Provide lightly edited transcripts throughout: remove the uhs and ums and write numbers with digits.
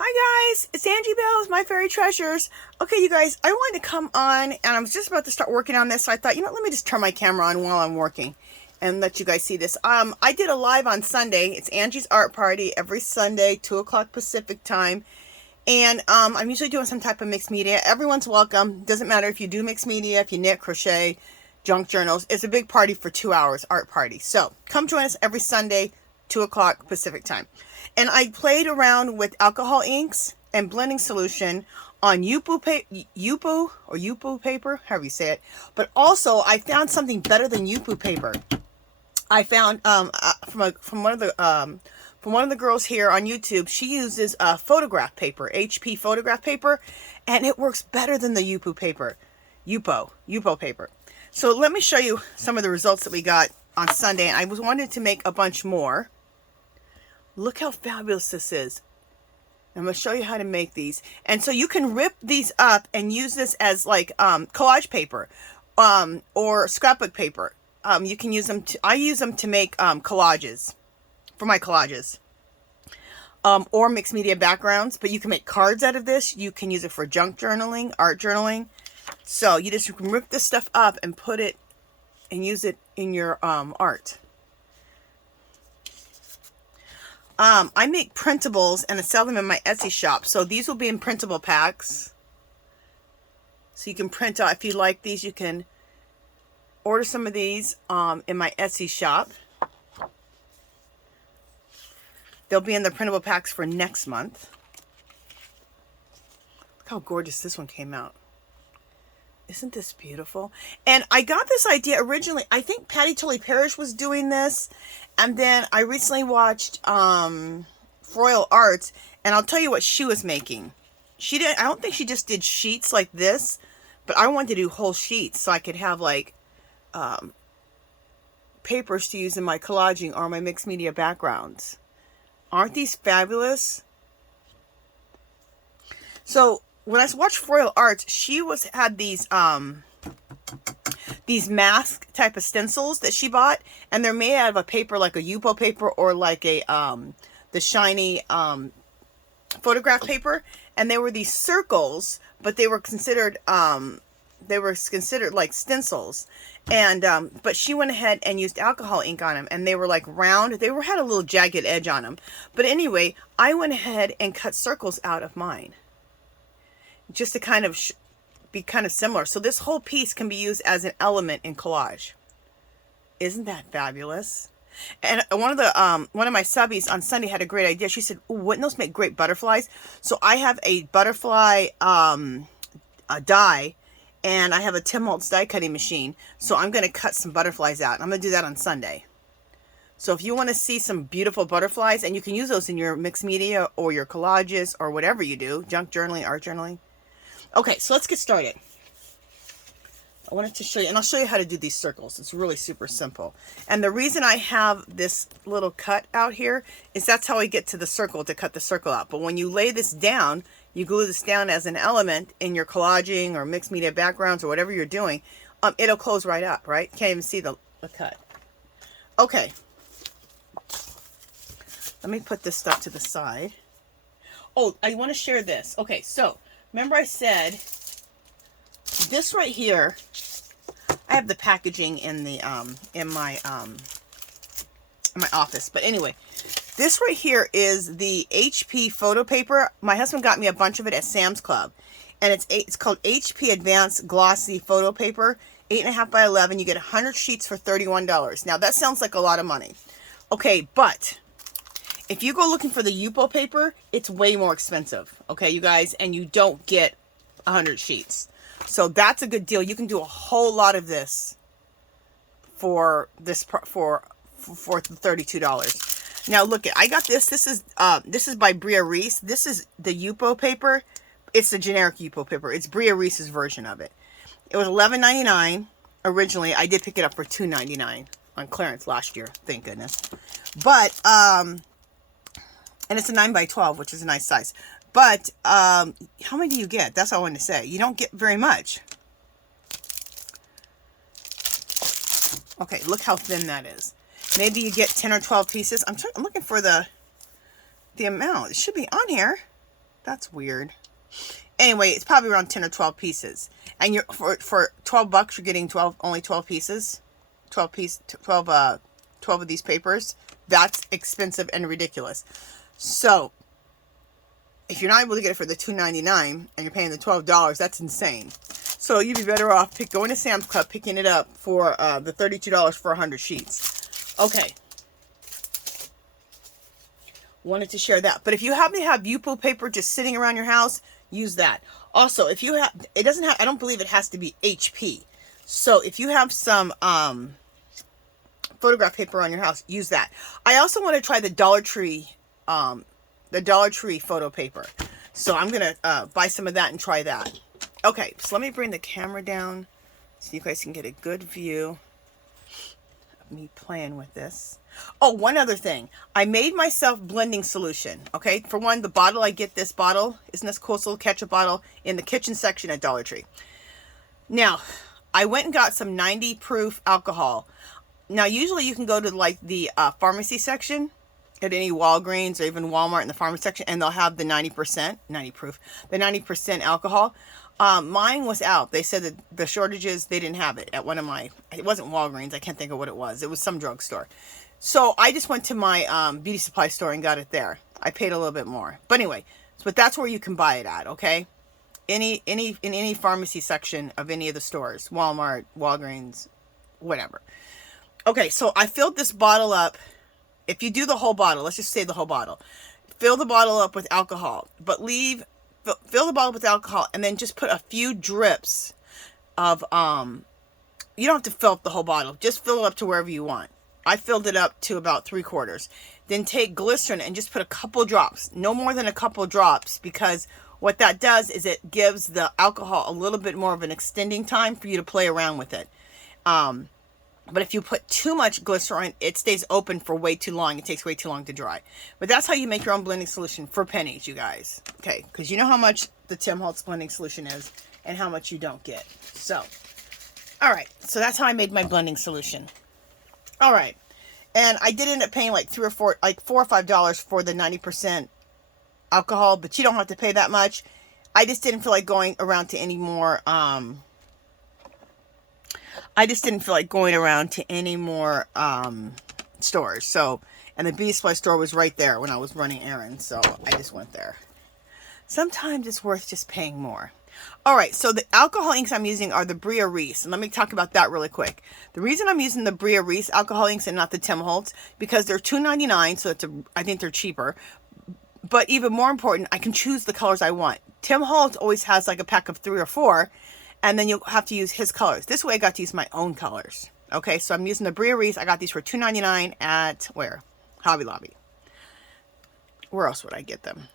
Hi guys, it's Angie Bells, My Fairy Treasures. Okay, you guys, I wanted to come on, and I was just about to start working on this, so I thought, let me just turn my camera on while I'm working and let you guys see this. I did a live on Sunday. It's Angie's Art Party every Sunday, 2 o'clock Pacific time. And I'm usually doing some type of mixed media. Everyone's welcome. Doesn't matter if you do mixed media, if you knit, crochet, junk journals. It's a big party for 2 hours, art party. So come join us every Sunday, 2 o'clock Pacific time. And I played around with alcohol inks and blending solution on Yupo paper, however you say it. But also, I found something better than Yupo paper. I found from one of the girls here on YouTube. She uses photograph paper, HP photograph paper, and it works better than the Yupo paper, Yupo paper. So let me show you some of the results that we got on Sunday. And I wanted to make a bunch more. Look how fabulous this is. I'm going to show you how to make these. And so you can rip these up and use this as like collage paper or scrapbook paper. You can use them I use them to make collages for my collages or mixed media backgrounds. But you can make cards out of this. You can use it for junk journaling, art journaling. So you just rip this stuff up and put it and use it in your art. I make printables and I sell them in my Etsy shop. So these will be in printable packs. So you can print out, if you like these, you can order some of these in my Etsy shop. They'll be in the printable packs for next month. Look how gorgeous this one came out. Isn't this beautiful? And I got this idea originally, I think Patty Tully Parrish was doing this. And then I recently watched Froyle Arts, and I'll tell you what she was making. I don't think she just did sheets like this, but I wanted to do whole sheets so I could have like papers to use in my collaging or my mixed media backgrounds. Aren't these fabulous? So when I watched Froyle Arts, she had these mask type of stencils that she bought, and they're made out of a paper like a Yupo paper or like a the shiny photograph paper, and they were these circles, but they were considered like stencils. And but she went ahead and used alcohol ink on them, and they were like round. They had a little jagged edge on them. But anyway, I went ahead and cut circles out of mine, just to kind of be kind of similar. So this whole piece can be used as an element in collage. Isn't that fabulous? And one of my subbies on Sunday had a great idea. She said, "Ooh, wouldn't those make great butterflies?" So I have a butterfly a die, and I have a Tim Holtz die cutting machine. So I'm going to cut some butterflies out. I'm going to do that on Sunday. So if you want to see some beautiful butterflies, and you can use those in your mixed media or your collages or whatever you do, junk journaling, art journaling. Okay, so let's get started. I wanted to show you, and I'll show you how to do these circles. It's really super simple. And the reason I have this little cut out here is that's how I get to the circle, to cut the circle out. But when you lay this down, you glue this down as an element in your collaging or mixed media backgrounds or whatever you're doing, it'll close right up, right? Can't even see the cut. Okay. Let me put this stuff to the side. Oh, I want to share this. Okay, so remember I said this right here, I have the packaging in the in my office. But anyway, this right here is the HP photo paper. My husband got me a bunch of it at Sam's Club, and it's called HP Advanced Glossy Photo Paper, 8.5 by 11. You get 100 sheets for $31. Now that sounds like a lot of money. Okay, but if you go looking for the Yupo paper, it's way more expensive. Okay, you guys, and you don't get 100 sheets. So that's a good deal. You can do a whole lot of this for $32. Now look, I got this. This is by Bria Reese. This is the Yupo paper. It's the generic Yupo paper. It's Bria Reese's version of it. It was $11.99 originally. I did pick it up for $2.99 on clearance last year. Thank goodness. But and it's a 9 by 12, which is a nice size. But how many do you get? That's all I wanted to say. You don't get very much. Okay, look how thin that is. Maybe you get 10 or 12 pieces. I'm looking for the amount. It should be on here. That's weird. Anyway, it's probably around 10 or 12 pieces. And you're for $12, you're getting only 12 pieces. 12 of these papers. That's expensive and ridiculous. So, if you're not able to get it for the $2.99 and you're paying the $12, that's insane. So you'd be better off going to Sam's Club, picking it up for the $32 for 100 sheets. Okay. Wanted to share that. But if you happen to have Yupo paper just sitting around your house, use that. Also, if you have, it doesn't have, I don't believe it has to be HP. So if you have some photograph paper on your house, use that. I also want to try the Dollar Tree photo paper. So I'm going to buy some of that and try that. Okay, so let me bring the camera down so you guys can get a good view of me playing with this. Oh, one other thing. I made myself blending solution. Okay, for one, the bottle, I get this bottle. Isn't this cool? Little ketchup bottle in the kitchen section at Dollar Tree. Now, I went and got some 90 proof alcohol. Now, usually you can go to like the pharmacy section at any Walgreens or even Walmart in the pharmacy section, and they'll have the 90%, 90 proof, the 90% alcohol. Mine was out. They said that the shortages, they didn't have it at one of my, it wasn't Walgreens. I can't think of what it was. It was some drugstore. So I just went to my beauty supply store and got it there. I paid a little bit more. But anyway, but that's where you can buy it at, okay? In any pharmacy section of any of the stores. Walmart, Walgreens, whatever. Okay, so I filled this bottle up. If you do the whole bottle, let's just say the whole bottle. Fill the bottle up with alcohol. But fill the bottle with alcohol and then just put a few drips of, you don't have to fill up the whole bottle. Just fill it up to wherever you want. I filled it up to about 3/4. Then take glycerin and just put a couple drops. No more than a couple drops, because what that does is it gives the alcohol a little bit more of an extending time for you to play around with it. But if you put too much glycerin, it stays open for way too long. It takes way too long to dry. But that's how you make your own blending solution for pennies, you guys. Okay, because you know how much the Tim Holtz blending solution is and how much you don't get. So, all right. So that's how I made my blending solution. All right. And I did end up paying like $4 or $5 for the 90% alcohol, but you don't have to pay that much. I just didn't feel like going around to any more, stores. So, and the beauty supply store was right there when I was running errands. So I just went there. Sometimes it's worth just paying more. All right, so the alcohol inks I'm using are the Bria Reese, and let me talk about that really quick. The reason I'm using the Bria Reese alcohol inks and not the Tim Holtz, because they're $2.99, so I think they're cheaper. But even more important, I can choose the colors I want. Tim Holtz always has like a pack of 3 or 4, and then you'll have to use his colors. This way I got to use my own colors. Okay, so I'm using the Bria Reese. I got these for $2.99 at, where? Hobby Lobby. Where else would I get them?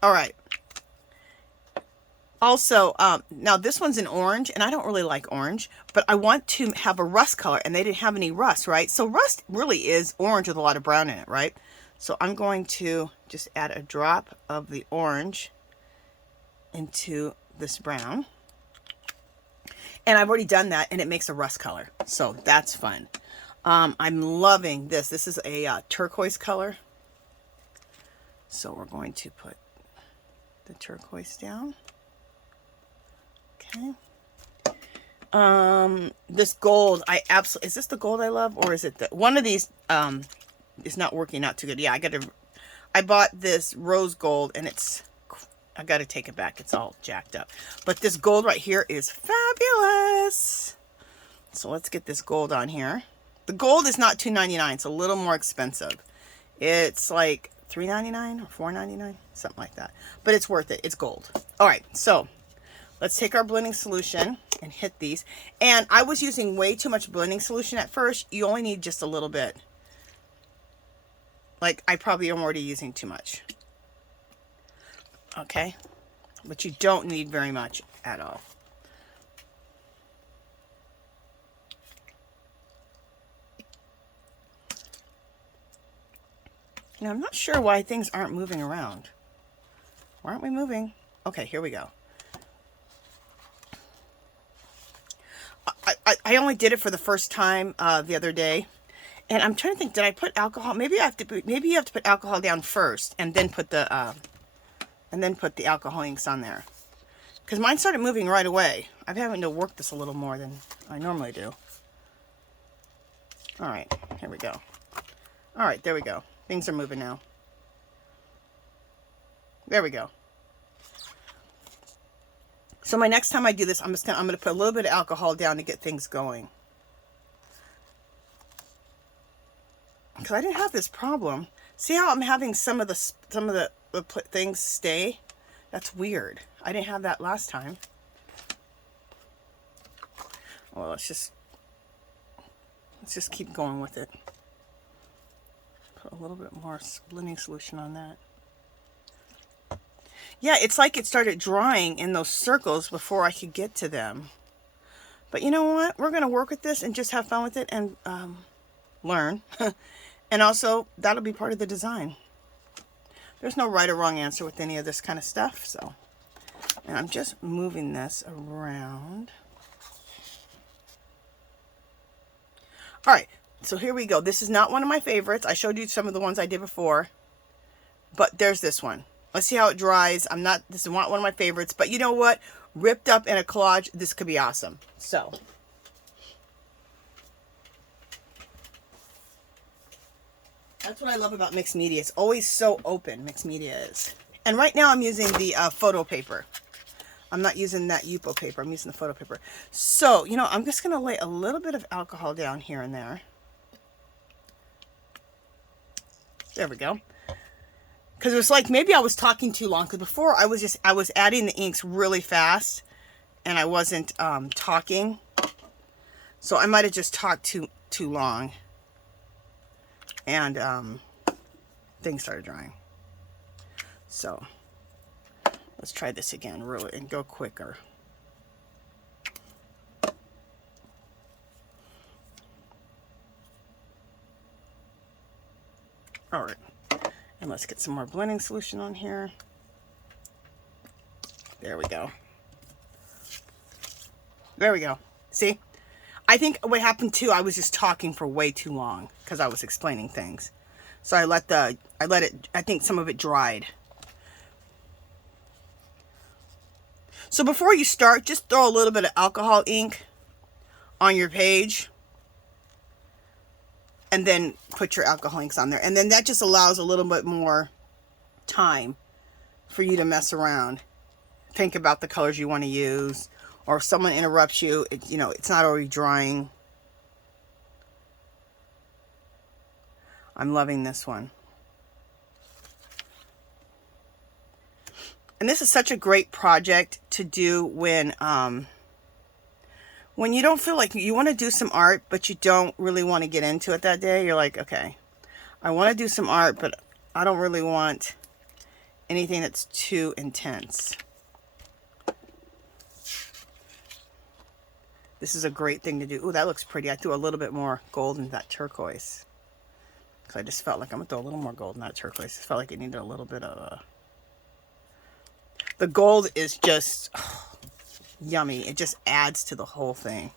All right. Also, now this one's in orange, and I don't really like orange, but I want to have a rust color, and they didn't have any rust, right? So rust really is orange with a lot of brown in it, right? So I'm going to just add a drop of the orange into this brown. And I've already done that, and it makes a rust color. So that's fun. I'm loving this. This is a turquoise color. So we're going to put the turquoise down. Okay. This gold, is this the gold I love, or is it one of these is not working out too good? Yeah, I bought this rose gold, and I gotta take it back. It's all jacked up. But this gold right here is fabulous. So let's get this gold on here. The gold is not $2.99. It's a little more expensive. It's like $3.99 or $4.99, something like that. But it's worth it. It's gold. All right, so let's take our blending solution and hit these. And I was using way too much blending solution at first. You only need just a little bit. Like, I probably am already using too much. Okay? But you don't need very much at all. Now, I'm not sure why things aren't moving around. Why aren't we moving? Okay, here we go. I only did it for the first time the other day, And I'm trying to think, did I put alcohol? Maybe maybe you have to put alcohol down first and then put the alcohol inks on there. Because mine started moving right away. I'm having to work this a little more than I normally do. All right, here we go. All right, there we go. Things are moving now. There we go. So my next time I do this, I'm gonna put a little bit of alcohol down to get things going. Because I didn't have this problem. See how I'm having some of the things stay? That's weird. I didn't have that last time. Well, let's just keep going with it. Put a little bit more blending solution on that. Yeah, it's like it started drying in those circles before I could get to them. But you know what? We're going to work with this and just have fun with it and learn. And also, that'll be part of the design. There's no right or wrong answer with any of this kind of stuff. So, and I'm just moving this around. All right, so here we go. This is not one of my favorites. I showed you some of the ones I did before. But there's this one. Let's see how it dries. This is not one of my favorites, but you know what? Ripped up in a collage, this could be awesome. So, that's what I love about mixed media. It's always so open, mixed media is. And right now I'm using the photo paper. I'm not using that Yupo paper. I'm using the photo paper. So, you know, I'm just going to lay a little bit of alcohol down here and there. There we go. Because it was like maybe I was talking too long. Because before I was adding the inks really fast, and I wasn't talking. So I might have just talked too long, and things started drying. So let's try this again, really, and go quicker. All right. And let's get some more blending solution on here. There we go. There we go. See? I think what happened too, I was just talking for way too long because I was explaining things. So I let it, I think some of it dried. So before you start, just throw a little bit of alcohol ink on your page. And then put your alcohol inks on there. And then that just allows a little bit more time for you to mess around. Think about the colors you want to use. Or if someone interrupts you, you know, it's not already drying. I'm loving this one. And this is such a great project to do when you don't feel like you want to do some art, but you don't really want to get into it that day. You're like, okay, I want to do some art, but I don't really want anything that's too intense. This is a great thing to do. Ooh, that looks pretty. I threw a little bit more gold in that turquoise. Because I just felt like I'm going to throw a little more gold in that turquoise. It felt like it needed a little bit of The gold is just yummy. It just adds to the whole thing.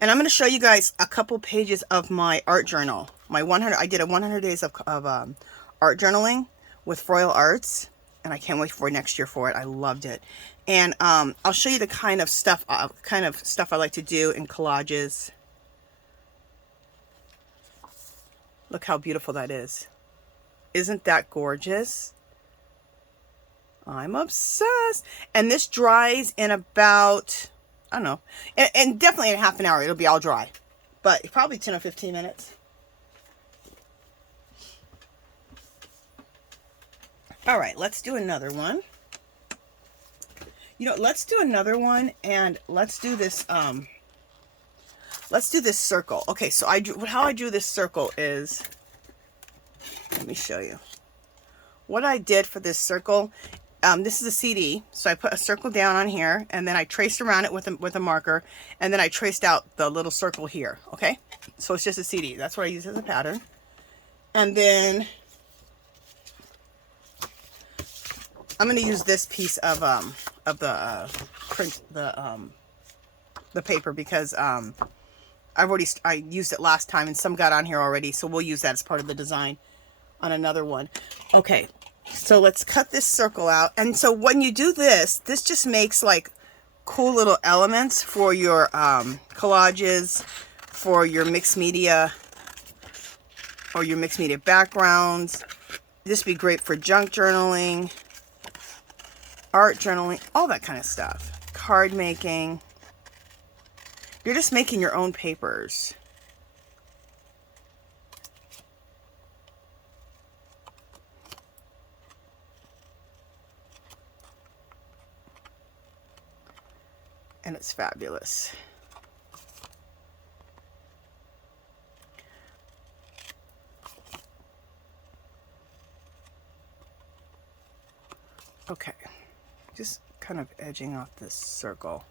And I'm going to show you guys a couple pages of my art journal. I did a 100 days of art journaling with Froyle Arts, and I can't wait for next year for it. I loved it. And I'll show you the kind of stuff I like to do in collages. Look how beautiful that is. Isn't that gorgeous? I'm obsessed. And this dries in about, I don't know, and definitely in half an hour it'll be all dry. But probably 10 or 15 minutes. All right, let's do another one. You know, let's do another one, and let's do this circle. Okay, so how I drew this circle is, let me show you. What I did for this circle, this is a CD, so I put a circle down on here, and then I traced around it with a marker, and then I traced out the little circle here, okay? So it's just a CD. That's what I use as a pattern. And then I'm going to use this piece of the paper because I used it last time and some got on here already, so we'll use that as part of the design on another one. Okay, so let's cut this circle out. And so when you do this, this just makes like cool little elements for your collages, for your mixed media, or your mixed media backgrounds. This would be great for junk journaling, art journaling, all that kind of stuff. Card making. You're just making your own papers. And it's fabulous. Okay, just kind of edging off this circle.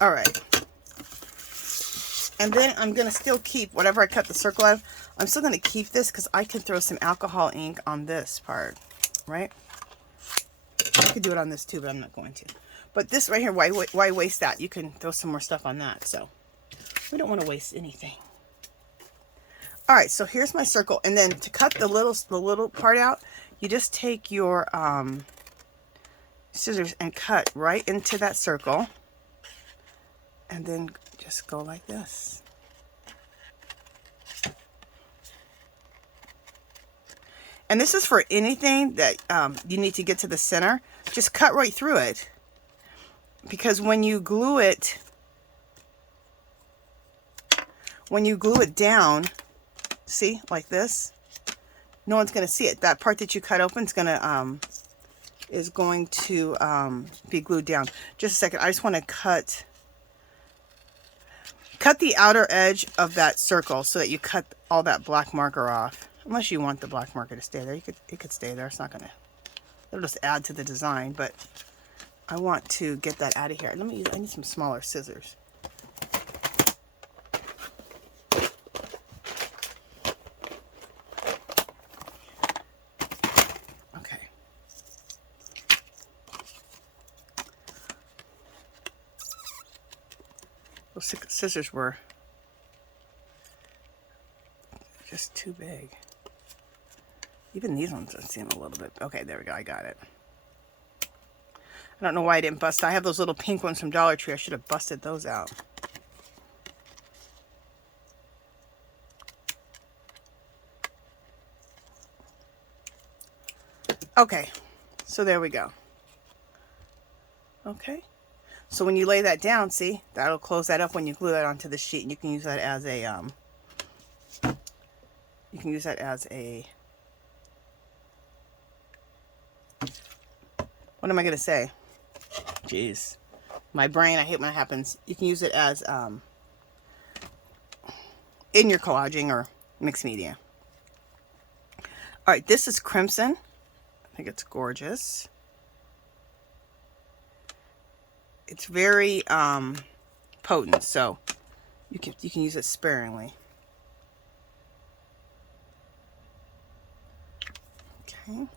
All right. And then I'm going to still keep, whatever I cut the circle out of, I'm still going to keep this because I can throw some alcohol ink on this part, right? I could do it on this too, but I'm not going to. But this right here, why waste that? You can throw some more stuff on that, so we don't want to waste anything. All right, so here's my circle. And then to cut the little part out, you just take your scissors and cut right into that circle. And then just go like this. And this is for anything that you need to get to the center. Just cut right through it. Because when you glue it down, see, like this, no one's going to see it. That part that you cut open is going to be glued down. Just a second. I just want to cut the outer edge of that circle so that you cut all that black marker off. Unless you want the black marker to stay there, it could stay there. It's not gonna. It'll just add to the design. But I want to get that out of here. I need some smaller scissors. Okay. Those scissors were just too big. Even these ones seem a little bit... Okay, there we go. I got it. I don't know why I didn't bust. I have those little pink ones from Dollar Tree. I should have busted those out. Okay, so there we go. Okay. So when you lay that down, see, that'll close that up when you glue that onto the sheet, and you can use that as a what am I gonna say? Jeez, my brain, I hate when it happens. You can use it as in your collaging or mixed media. All right, this is crimson. I think it's gorgeous. It's very potent, so you can use it sparingly. Okay.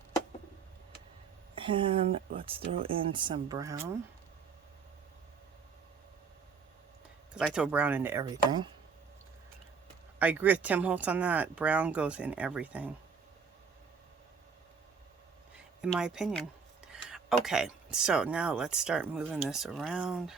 And let's throw in some brown. Because I throw brown into everything. I agree with Tim Holtz on that. Brown goes in everything, in my opinion. Okay, so now let's start moving this around.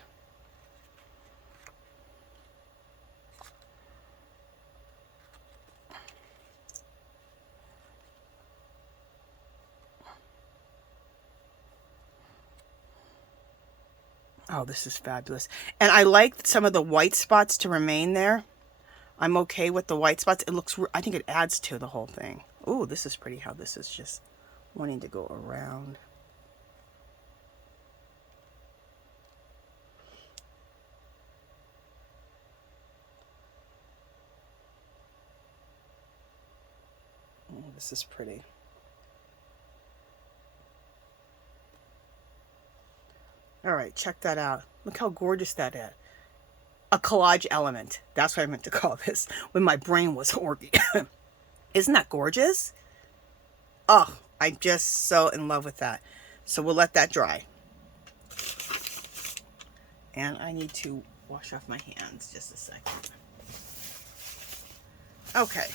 Oh, this is fabulous. And I like some of the white spots to remain there. I'm okay with the white spots. It looks, I think it adds to the whole thing. Oh, this is pretty how this is just wanting to go around. Oh, this is pretty. All right, check that out. Look how gorgeous that is. A collage element. That's what I meant to call this when my brain was horny. Isn't that gorgeous? Oh, I'm just so in love with that. So we'll let that dry. And I need to wash off my hands just a second. Okay.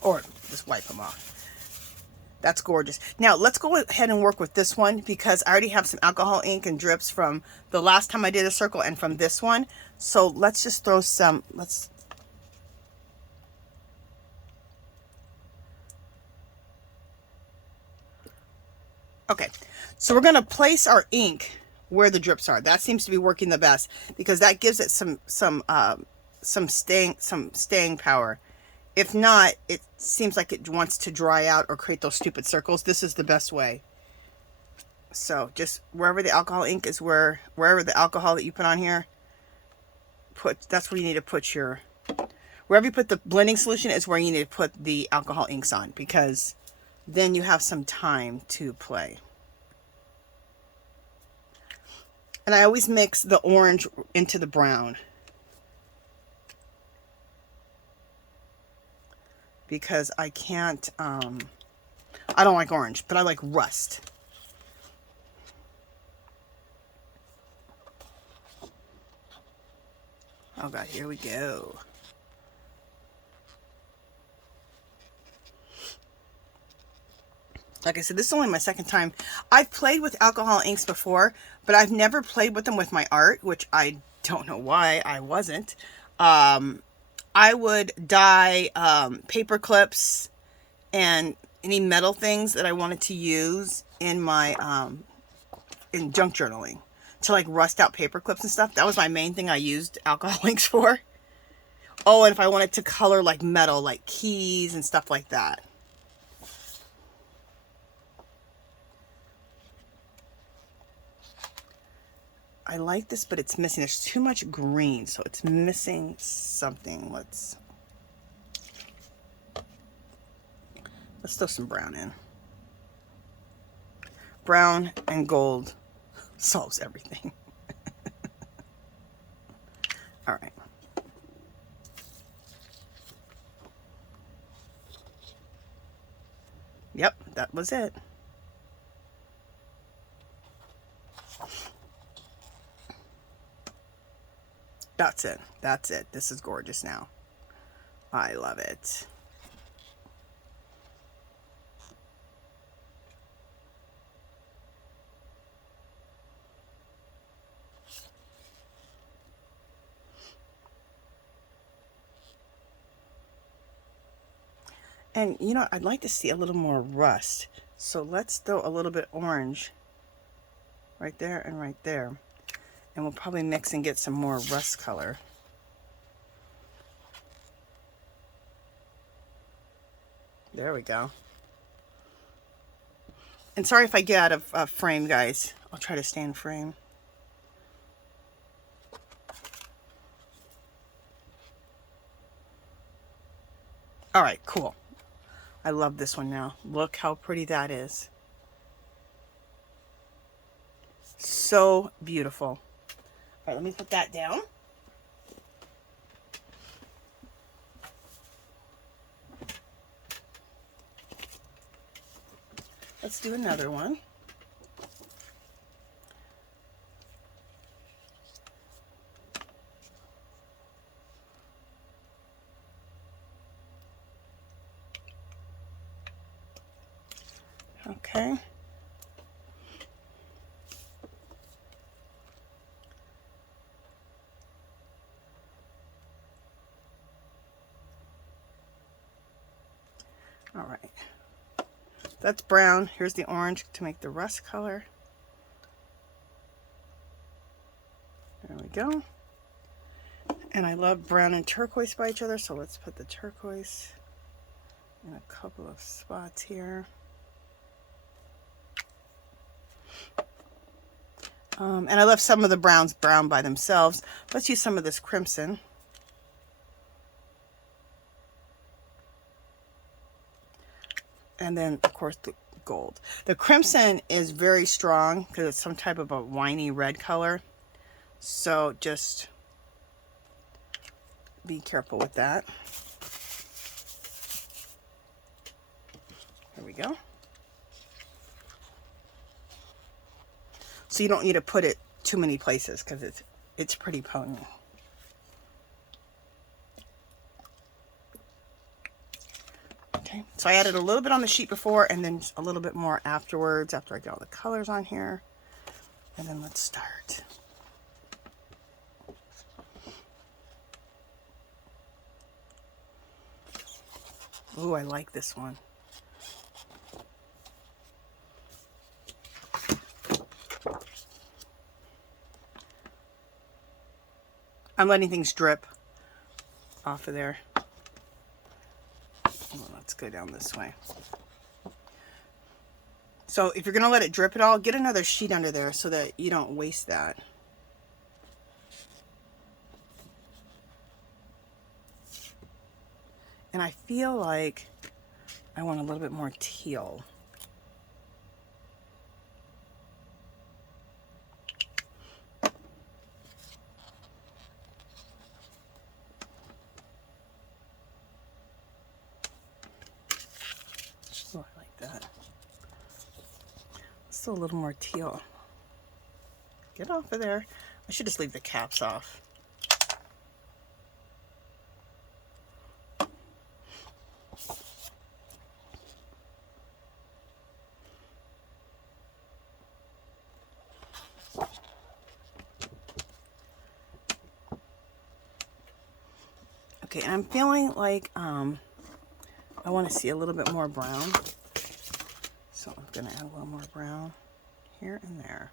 Or just wipe them off. That's gorgeous. Now let's go ahead and work with this one because I already have some alcohol ink and drips from the last time I did a circle and from this one. So let's just throw some, okay. So we're going to place our ink where the drips are. That seems to be working the best because that gives it some staying power. If not, it seems like it wants to dry out or create those stupid circles. This is the best way. So just wherever the alcohol ink is, wherever the alcohol that you put on here, that's where you need to put your, wherever you put the blending solution is where you need to put the alcohol inks on, because then you have some time to play. And I always mix the orange into the brown, because I can't, I don't like orange, but I like rust. Oh God, here we go. Like I said, this is only my second time. I've played with alcohol inks before, but I've never played with them with my art, which I don't know why I wasn't. I would dye paper clips and any metal things that I wanted to use in my in junk journaling to like rust out paper clips and stuff. That was my main thing I used alcohol inks for. Oh, and if I wanted to color like metal, like keys and stuff like that. I like this, but it's missing. There's too much green, so it's missing something. Let's throw some brown in. Brown and gold solves everything. All right. Yep, that was it. That's it. That's it. This is gorgeous now. I love it. And you know, I'd like to see a little more rust. So let's throw a little bit orange right there and right there. And we'll probably mix and get some more rust color. There we go. And sorry if I get out of frame, guys. I'll try to stay in frame. All right, cool. I love this one now. Look how pretty that is. So beautiful. All right, let me put that down. Let's do another one. Okay. All right. That's brown. Here's the orange to make the rust color. There we go. And I love brown and turquoise by each other, so let's put the turquoise in a couple of spots here. And I left some of the browns brown by themselves. Let's use some of this crimson. And then, of course, the gold. The crimson is very strong because it's some type of a winey red color. So just be careful with that. There we go. So you don't need to put it too many places because it's pretty potent. Okay, so I added a little bit on the sheet before and then just a little bit more afterwards after I get all the colors on here. And then let's start. Ooh, I like this one. I'm letting things drip off of there. Well, let's go down this way. So if you're going to let it drip at all, get another sheet under there so that you don't waste that. And I feel like I want a little bit more teal. Oh, I like that. Still a little more teal. Get off of there. I should just leave the caps off. Okay, and I'm feeling like I want to see a little bit more brown. So I'm going to add a little more brown here and there.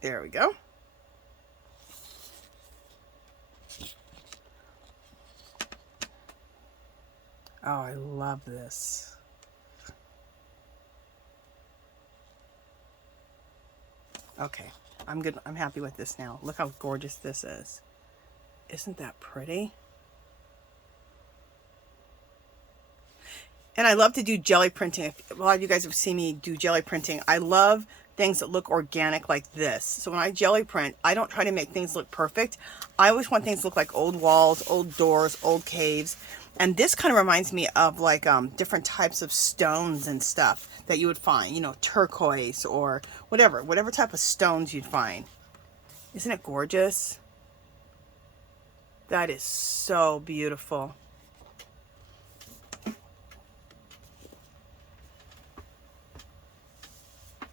There we go. Oh, I love this. Okay, I'm good. I'm happy with this now. Look how gorgeous this is. Isn't that pretty? And I love to do jelly printing. If a lot of you guys have seen me do jelly printing, I love things that look organic like this. So when I jelly print, I don't try to make things look perfect. I always want things to look like old walls, old doors, old caves. And this kind of reminds me of like different types of stones and stuff that you would find, you know, turquoise or whatever type of stones you'd find. Isn't it gorgeous? That is so beautiful.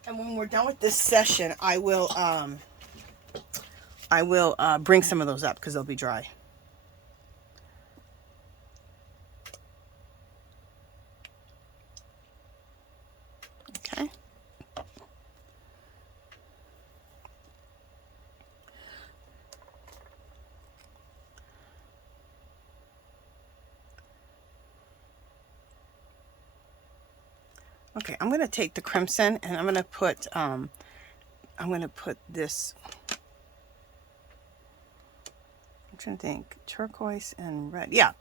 And when we're done with this session, I will bring some of those up because they'll be dry. Okay. Okay, I'm going to take the crimson and I'm going to put this, I'm trying to think, turquoise and red. Yeah,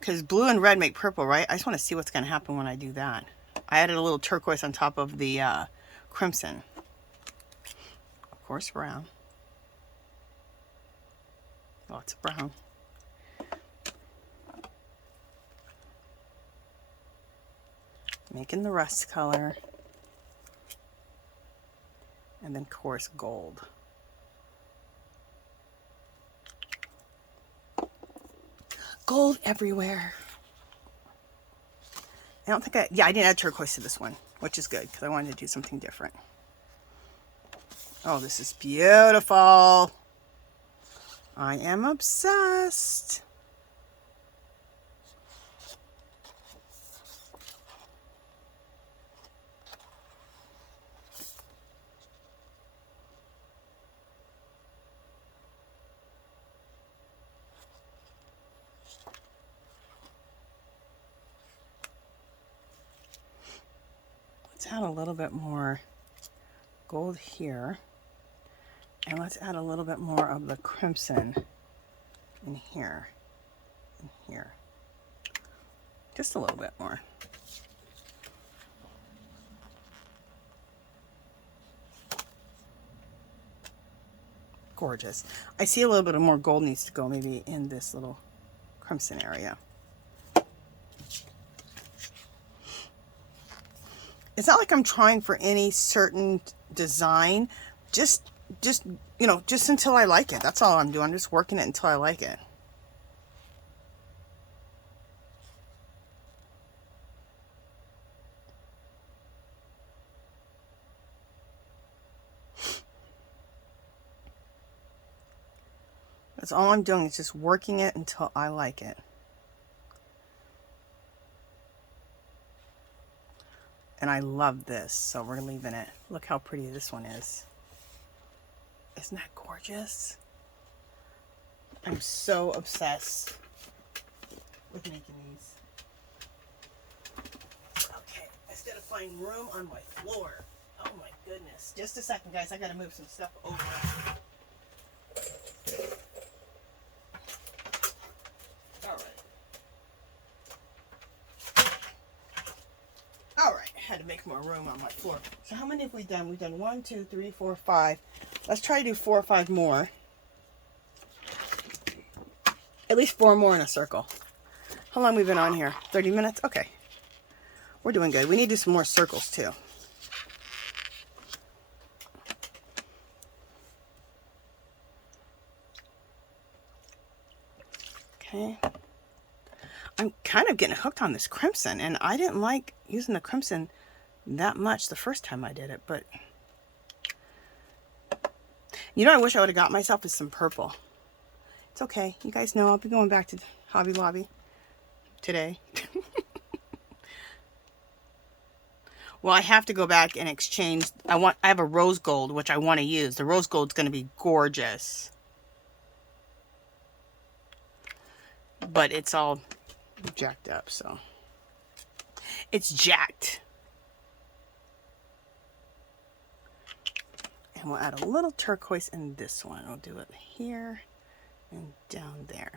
because blue and red make purple, right? I just want to see what's going to happen when I do that. I added a little turquoise on top of the crimson. Of course, brown. Lots of brown. Making the rust color. And then coarse gold. Gold everywhere. I don't think I didn't add turquoise to this one, which is good because I wanted to do something different. Oh, this is beautiful. I am obsessed. Let's add a little bit more gold here. And let's add a little bit more of the crimson in here and here. Just a little bit more. Gorgeous. I see a little bit of more gold needs to go maybe in this little crimson area. It's not like I'm trying for any certain design, just just, you know, just until I like it. That's all I'm doing. I'm just working it until I like it. That's all I'm doing, is just working it until I like it. And I love this, so we're leaving it. Look how pretty this one is. Isn't that gorgeous? I'm so obsessed with making these. Okay, I still gotta find room on my floor. Oh my goodness. Just a second, guys. I gotta move some stuff over. Alright, I had to make more room on my floor. So how many have we done? We've done 1, 2, 3, 4, 5. Let's try to do 4 or 5 more. At least 4 more in a circle. How long have we been on here? 30 minutes? Okay. We're doing good. We need to do some more circles too. Okay. I'm kind of getting hooked on this crimson, and I didn't like using the crimson that much the first time I did it, but you know, I wish I would have got myself is some purple. It's okay. You guys know I'll be going back to Hobby Lobby today. Well, I have to go back and exchange. I have a rose gold, which I want to use. The rose gold's going to be gorgeous. But it's all jacked up, so. It's jacked. And we'll add a little turquoise in this one. I'll do it here and down there.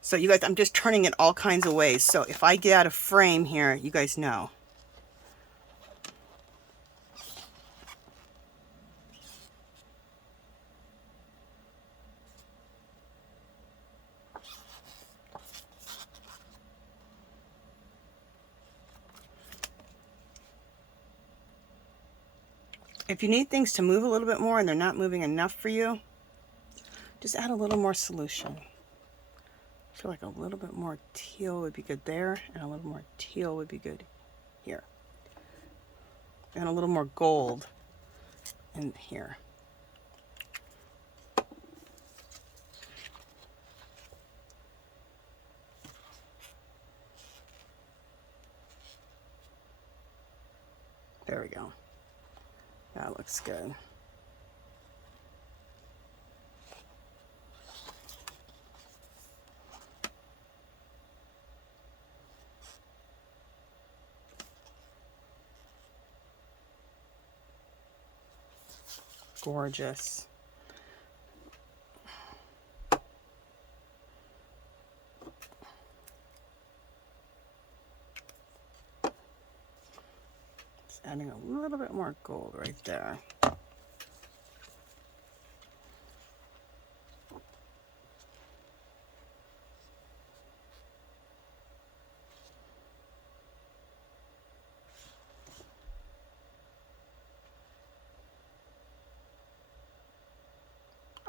So you guys, I'm just turning it all kinds of ways. So if I get out of frame here, you guys know. If you need things to move a little bit more and they're not moving enough for you, just add a little more solution. I feel like a little bit more teal would be good there, and a little more teal would be good here. And a little more gold in here. There we go. That looks good. Gorgeous. Just adding a little bit more gold right there.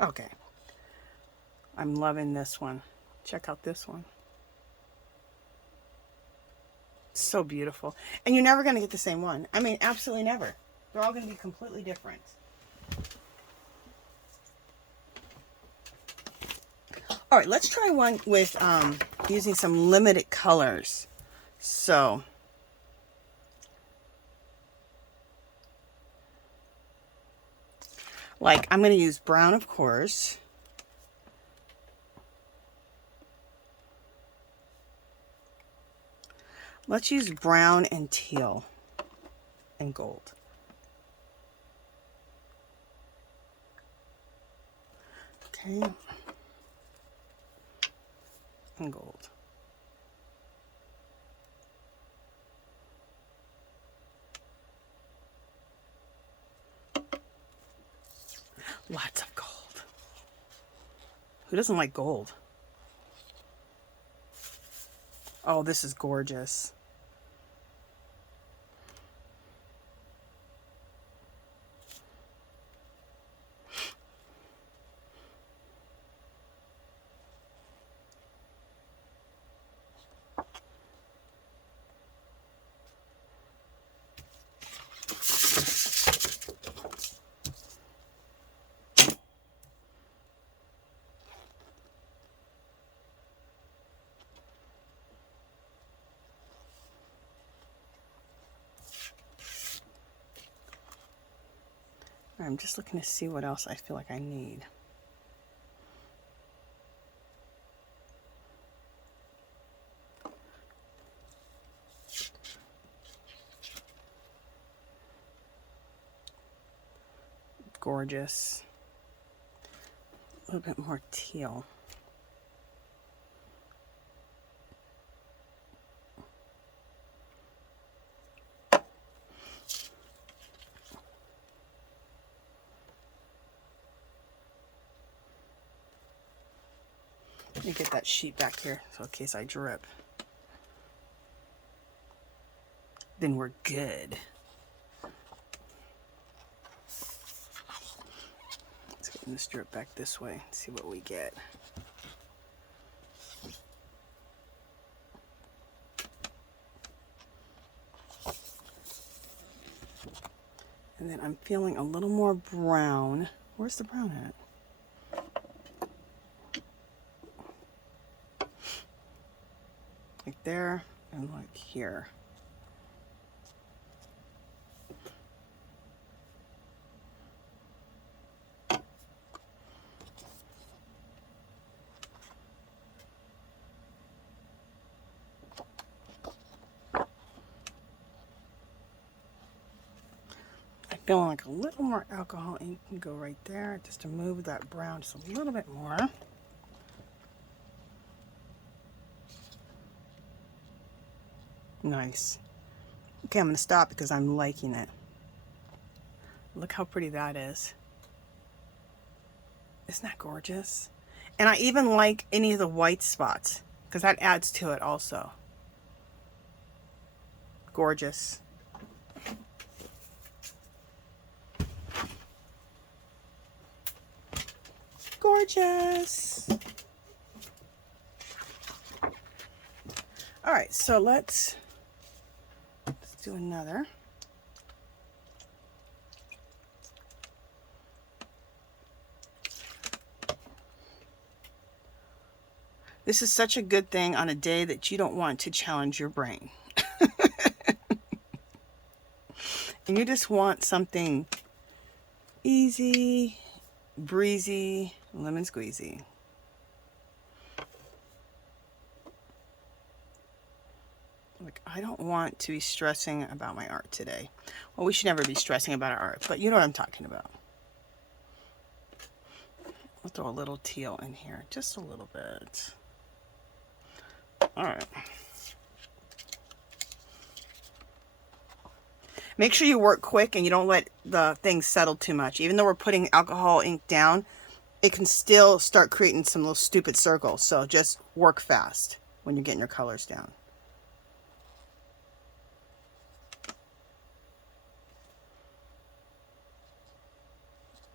Okay. I'm loving this one. Check out this one. It's so beautiful. And you're never going to get the same one. I mean, absolutely never. They're all going to be completely different. All right, let's try one with using some limited colors. So, like, I'm going to use brown, of course. Let's use brown and teal and gold. Okay. And gold. Lots of gold. Who doesn't like gold? Oh, this is gorgeous. I'm just looking to see what else I feel like I need. Gorgeous. A little bit more teal. Let me get that sheet back here, so in case I drip. Then we're good. Let's get this drip back this way and see what we get. And then I'm feeling a little more brown. Where's the brown at? Like there and like here. Feeling like a little more alcohol ink can go right there just to move that brown just a little bit more. Nice. Okay, I'm going to stop because I'm liking it. Look how pretty that is. Isn't that gorgeous? And I even like any of the white spots because that adds to it also. Gorgeous. Gorgeous. All right, so let's do another. This is such a good thing on a day that you don't want to challenge your brain. And you just want something easy, breezy, lemon squeezy. Like, I don't want to be stressing about my art today. Well, we should never be stressing about our art, but you know what I'm talking about. We'll throw a little teal in here, just a little bit. All right. Make sure you work quick and you don't let the things settle too much. Even though we're putting alcohol ink down, it can still start creating some little stupid circles. So just work fast when you're getting your colors down.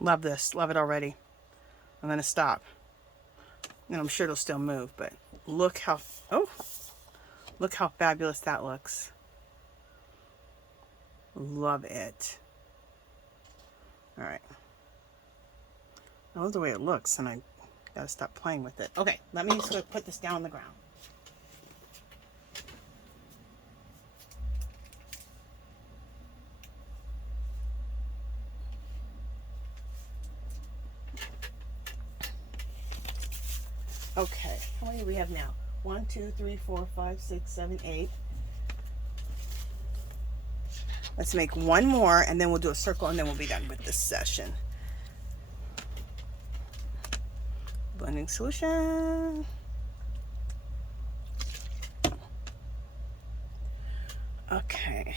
Love this. Love it already. I'm going to stop. And I'm sure it'll still move, but look how, oh, look how fabulous that looks. Love it. All right. I love the way it looks, and I gotta stop playing with it. Okay, let me just put this down on the ground. Okay, how many do we have now? 1, 2, 3, 4, 5, 6, 7, 8. Let's make one more, and then we'll do a circle, and then we'll be done with this session. Blending solution. Okay.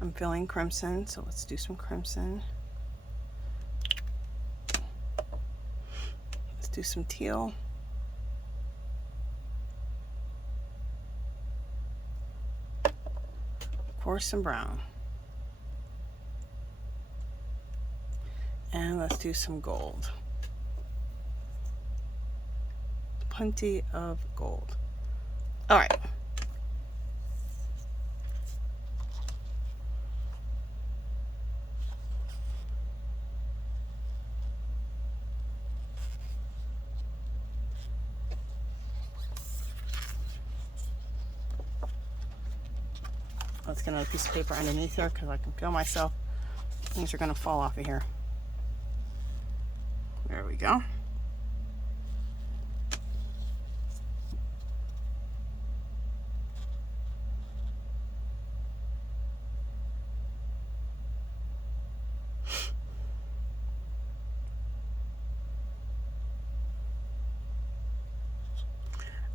I'm feeling crimson, so let's do some crimson. Let's do some teal. Pour some brown. And let's do some gold. Plenty of gold. All right. Let's get another piece of paper underneath here because I can feel myself. Things are going to fall off of here. There we go.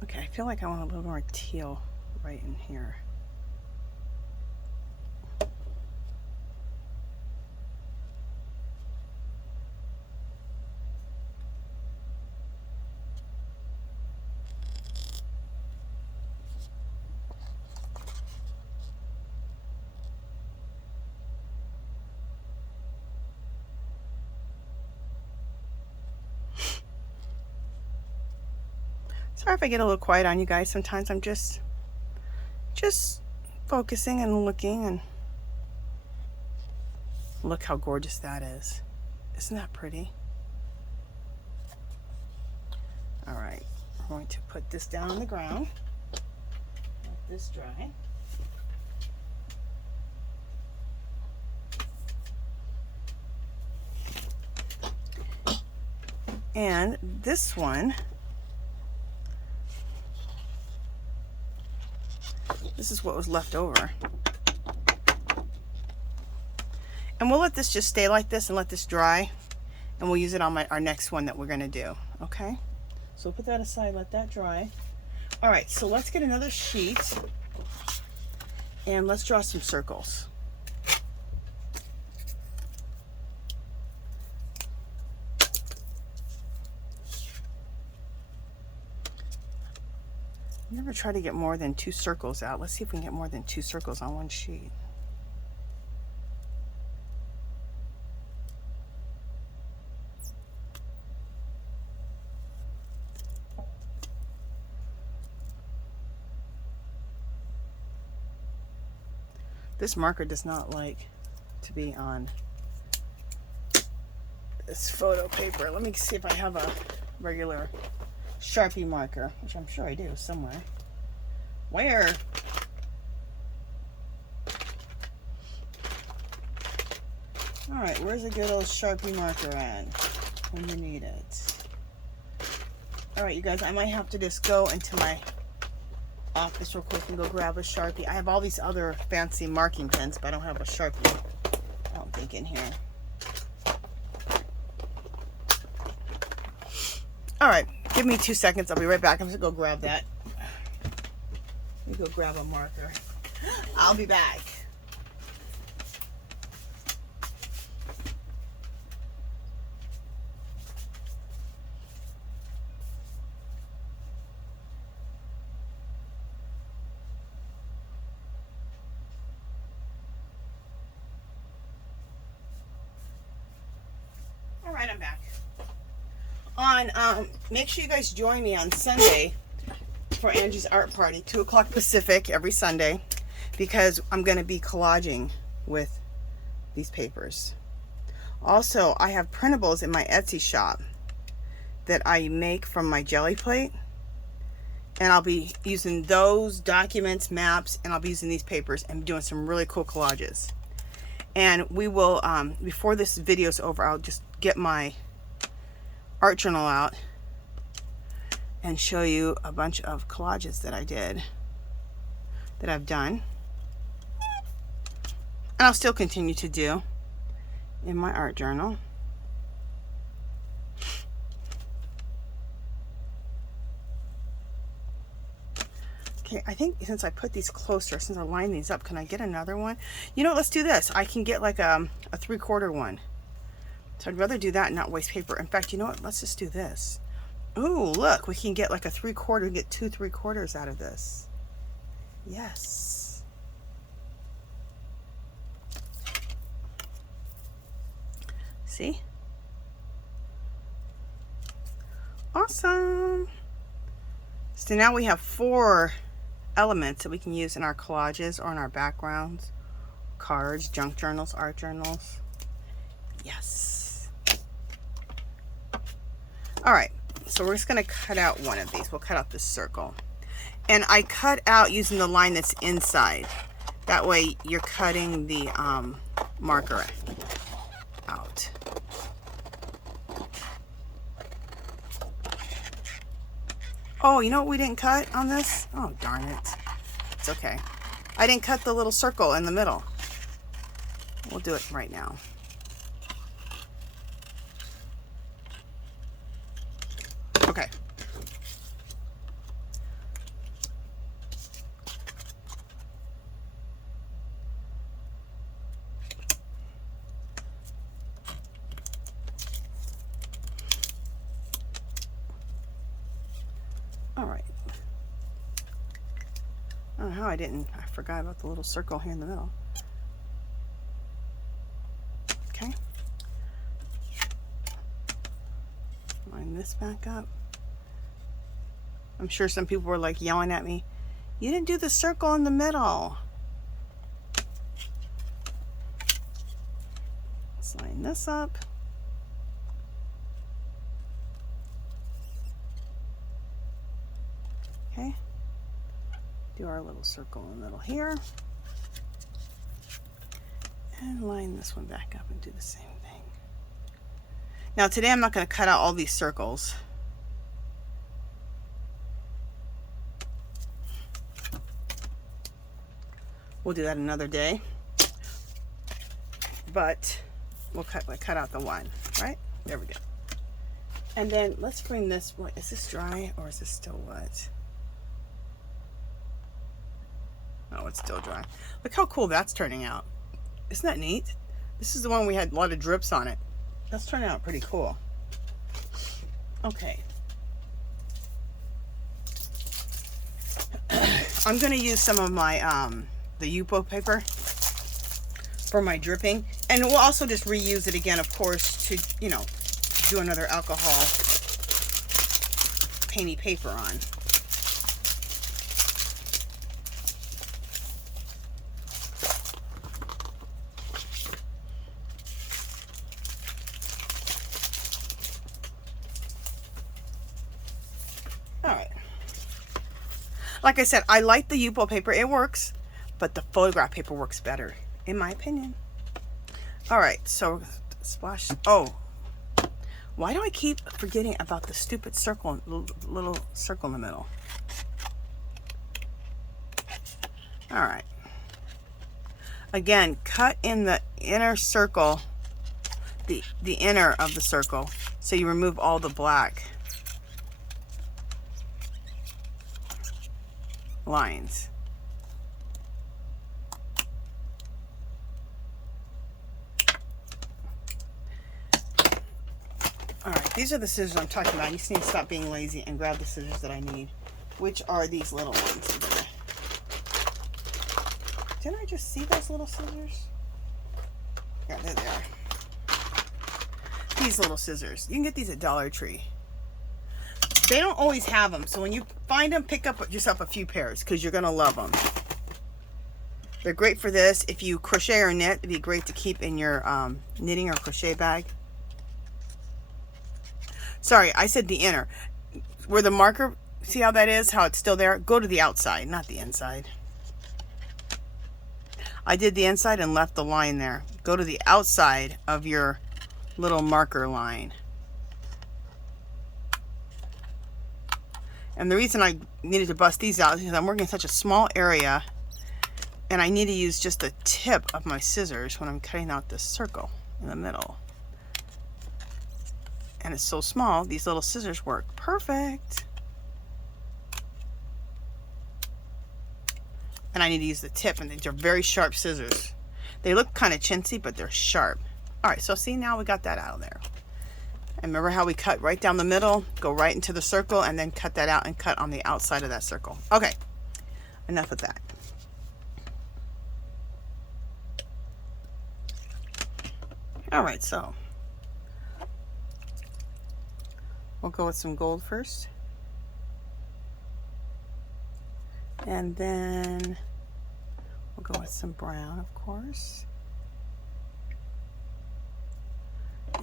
Okay, I feel like I want a little more teal right in here. Sorry if I get a little quiet on you guys. Sometimes I'm just focusing and looking, and look how gorgeous that is. Isn't that pretty? All right, I'm going to put this down on the ground. Let this dry. And this one, this is what was left over. And we'll let this just stay like this and let this dry, and we'll use it on our next one that we're going to do. Okay, so we'll put that aside, let that dry. All right, so let's get another sheet and let's draw some circles. Never try to get more than 2 circles out. Let's see if we can get more than 2 circles on one sheet. This marker does not like to be on this photo paper. Let me see if I have a regular Sharpie marker, which I'm sure I do somewhere. Where? All right, where's a good old Sharpie marker at when you need it? All right, you guys, I might have to just go into my office real quick and go grab a Sharpie. I have all these other fancy marking pens, but I don't have a Sharpie, I don't think, in here. All right, give me 2 seconds. I'll be right back. I'm just gonna go grab that. Let me go grab a marker. I'll be back. All right, I'm back. Make sure you guys join me on Sunday for Angie's art party, 2 o'clock Pacific every Sunday, because I'm going to be collaging with these papers. Also, I have printables in my Etsy shop that I make from my jelly plate, and I'll be using those documents, maps, and I'll be using these papers and doing some really cool collages. And we will, before this video is over, I'll just get my art journal out and show you a bunch of collages that I did, that I've done, and I'll still continue to do in my art journal. Okay, I think since I put these closer, since I lined these up, can I get another one? You know, let's do this. I can get like a 3/4 one. So I'd rather do that and not waste paper. In fact, you know what? Let's just do this. Ooh, look, we can get like a 3/4, get 2 3/4 out of this. Yes. See? Awesome. So now we have 4 elements that we can use in our collages or in our backgrounds, cards, junk journals, art journals. Yes. All right, so we're just going to cut out one of these. We'll cut out this circle. And I cut out using the line that's inside. That way you're cutting the marker out. Oh, you know what we didn't cut on this? Oh, darn it. It's okay. I didn't cut the little circle in the middle. We'll do it right now. Okay. All right. I don't know how I forgot about the little circle here in the middle. Okay. Line this back up. I'm sure some people were like yelling at me, you didn't do the circle in the middle. Let's line this up. Okay. Do our little circle in the middle here. And line this one back up and do the same thing. Now today I'm not going to cut out all these circles. We'll do that another day. But we'll cut out the one, right? There we go. And then let's bring this, is this dry or is this still wet? Oh, it's still dry. Look how cool that's turning out. Isn't that neat? This is the one we had a lot of drips on it. That's turning out pretty cool. Okay. I'm going to use some of my, the Yupo paper for my dripping. And we'll also just reuse it again, of course, to, you know, do another alcohol painty paper on. Like I said, I like the Yupo paper. It works, but the photograph paper works better, in my opinion. All right, so splash. Oh, why do I keep forgetting about the stupid circle, little circle in the middle? All right. Again, cut in the inner circle, the inner of the circle, so you remove all the black lines. All right, these are the scissors I'm talking about. I just need to stop being lazy and grab the scissors that I need, which are these little ones. Didn't I just see those little scissors? Yeah, there they are. These little scissors. You can get these at Dollar Tree. They don't always have them, so when you find them, pick up yourself a few pairs because you're going to love them. They're great for this. If you crochet or knit, it'd be great to keep in your knitting or crochet bag. Sorry, I said the inner. Where the marker, see how that is? How it's still there? Go to the outside, not the inside. I did the inside and left the line there. Go to the outside of your little marker line. And the reason I needed to bust these out is because I'm working in such a small area and I need to use just the tip of my scissors when I'm cutting out this circle in the middle. And it's so small, these little scissors work perfect. And I need to use the tip, and they're very sharp scissors. They look kind of chintzy, but they're sharp. All right, so see, now we got that out of there. And remember how we cut right down the middle, go right into the circle, and then cut that out and cut on the outside of that circle. Okay, enough of that. All right, so we'll go with some gold first. And then we'll go with some brown, of course.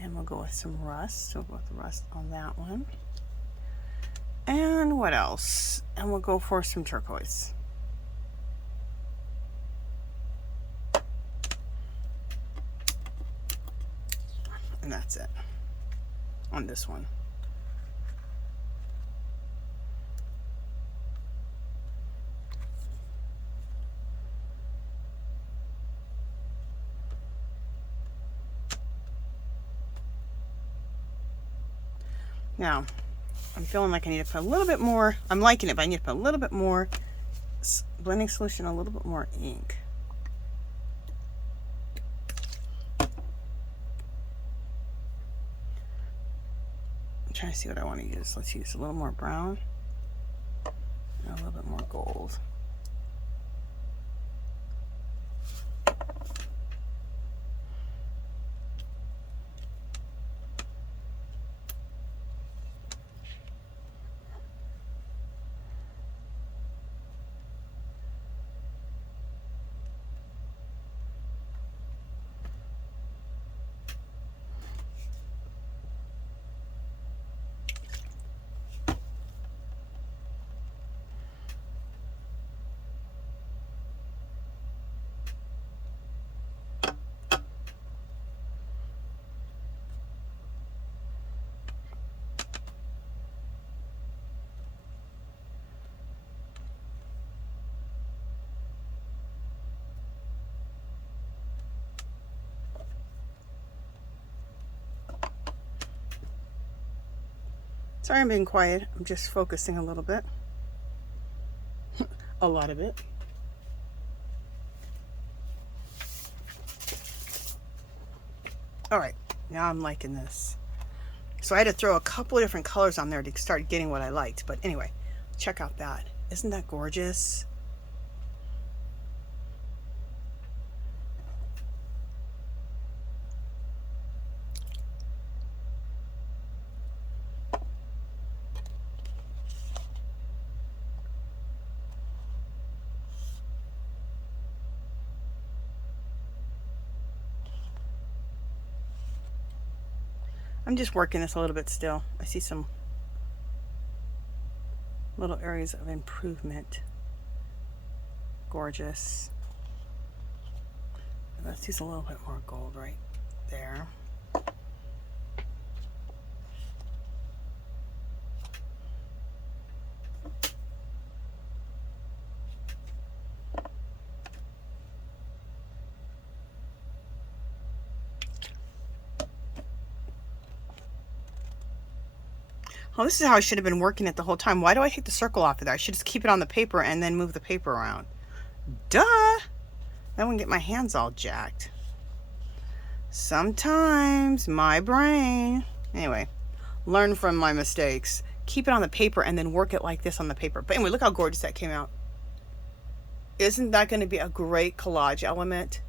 And we'll go with some rust. We'll go with rust on that one. And what else? And we'll go for some turquoise. And that's it on this one. Now, I'm feeling like I need to put a little bit more, I'm liking it, but I need to put a little bit more blending solution, a little bit more ink. I'm trying to see what I want to use. Let's use a little more brown and a little bit more gold. Sorry I'm being quiet. I'm just focusing a little bit. A lot of it. All right, now I'm liking this. So I had to throw a couple of different colors on there to start getting what I liked. But anyway, check out that. Isn't that gorgeous? I'm just working this a little bit still. I see some little areas of improvement. Gorgeous. Let's use a little bit more gold right there. Oh, this is how I should have been working it the whole time. Why do I take the circle off of there? I should just keep it on the paper and then move the paper around. Duh! I wouldn't get my hands all jacked. Sometimes my brain. Anyway, learn from my mistakes. Keep it on the paper and then work it like this on the paper. But anyway, look how gorgeous that came out. Isn't that going to be a great collage element?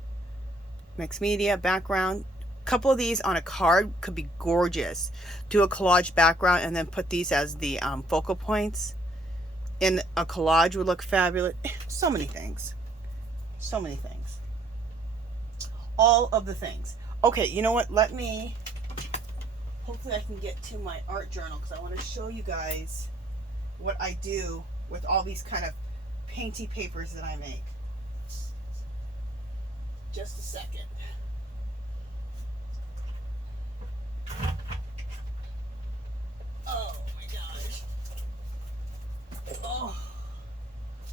Mixed media, background. Couple of these on a card could be gorgeous. Do a collage background and then put these as the focal points. In a collage would look fabulous. So many things. So many things. All of the things. Okay, you know what? Let me, hopefully I can get to my art journal because I want to show you guys what I do with all these kind of painty papers that I make. Just a second. Oh my gosh. Oh.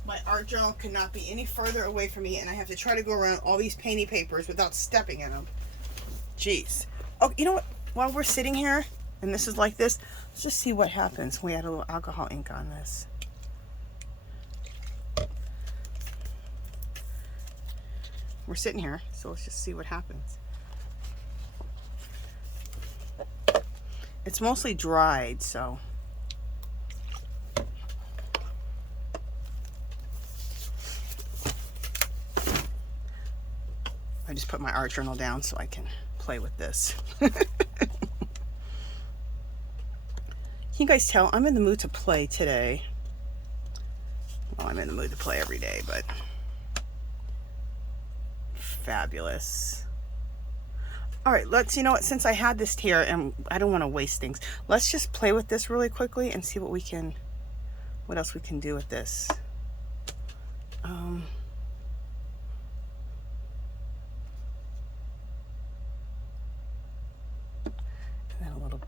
My art journal could not be any further away from me, and I have to try to go around all these painty papers without stepping in them. Jeez. Oh, you know what? While we're sitting here, and this is like this, let's just see what happens when we add a little alcohol ink on this. We're sitting here, so let's just see what happens. It's mostly dried, so. I just put my art journal down so I can play with this. Can you guys tell I'm in the mood to play today? Well, I'm in the mood to play every day, but fabulous. All right, let's, you know what, since I had this here and I don't want to waste things, let's just play with this really quickly and see what we can, what else we can do with this. And then a little,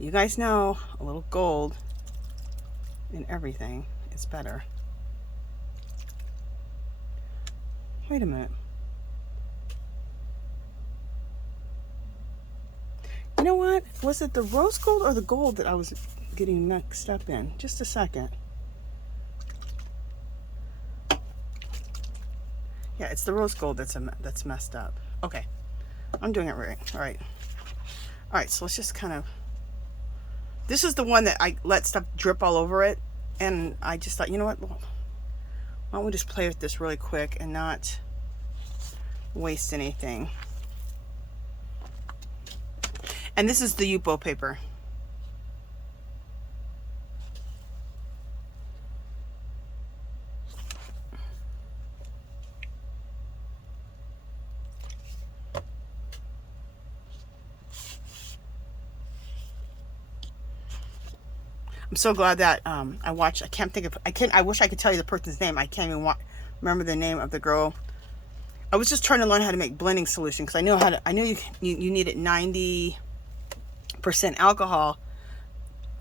you guys know, a little gold in everything is better. Wait a minute. You know what? Was it the rose gold or the gold that I was getting mixed up in? Just a second. Yeah, it's the rose gold that's messed up. Okay, I'm doing it right. All right. All right, so let's just kind of. This is the one that I let stuff drip all over it, and I just thought, you know what? Why don't we just play with this really quick and not waste anything. And this is the Yupo paper. I'm so glad that I watched. I can't think of. I wish I could tell you the person's name. I can't even remember the name of the girl. I was just trying to learn how to make blending solution because I know how to. I know you needed 90% alcohol,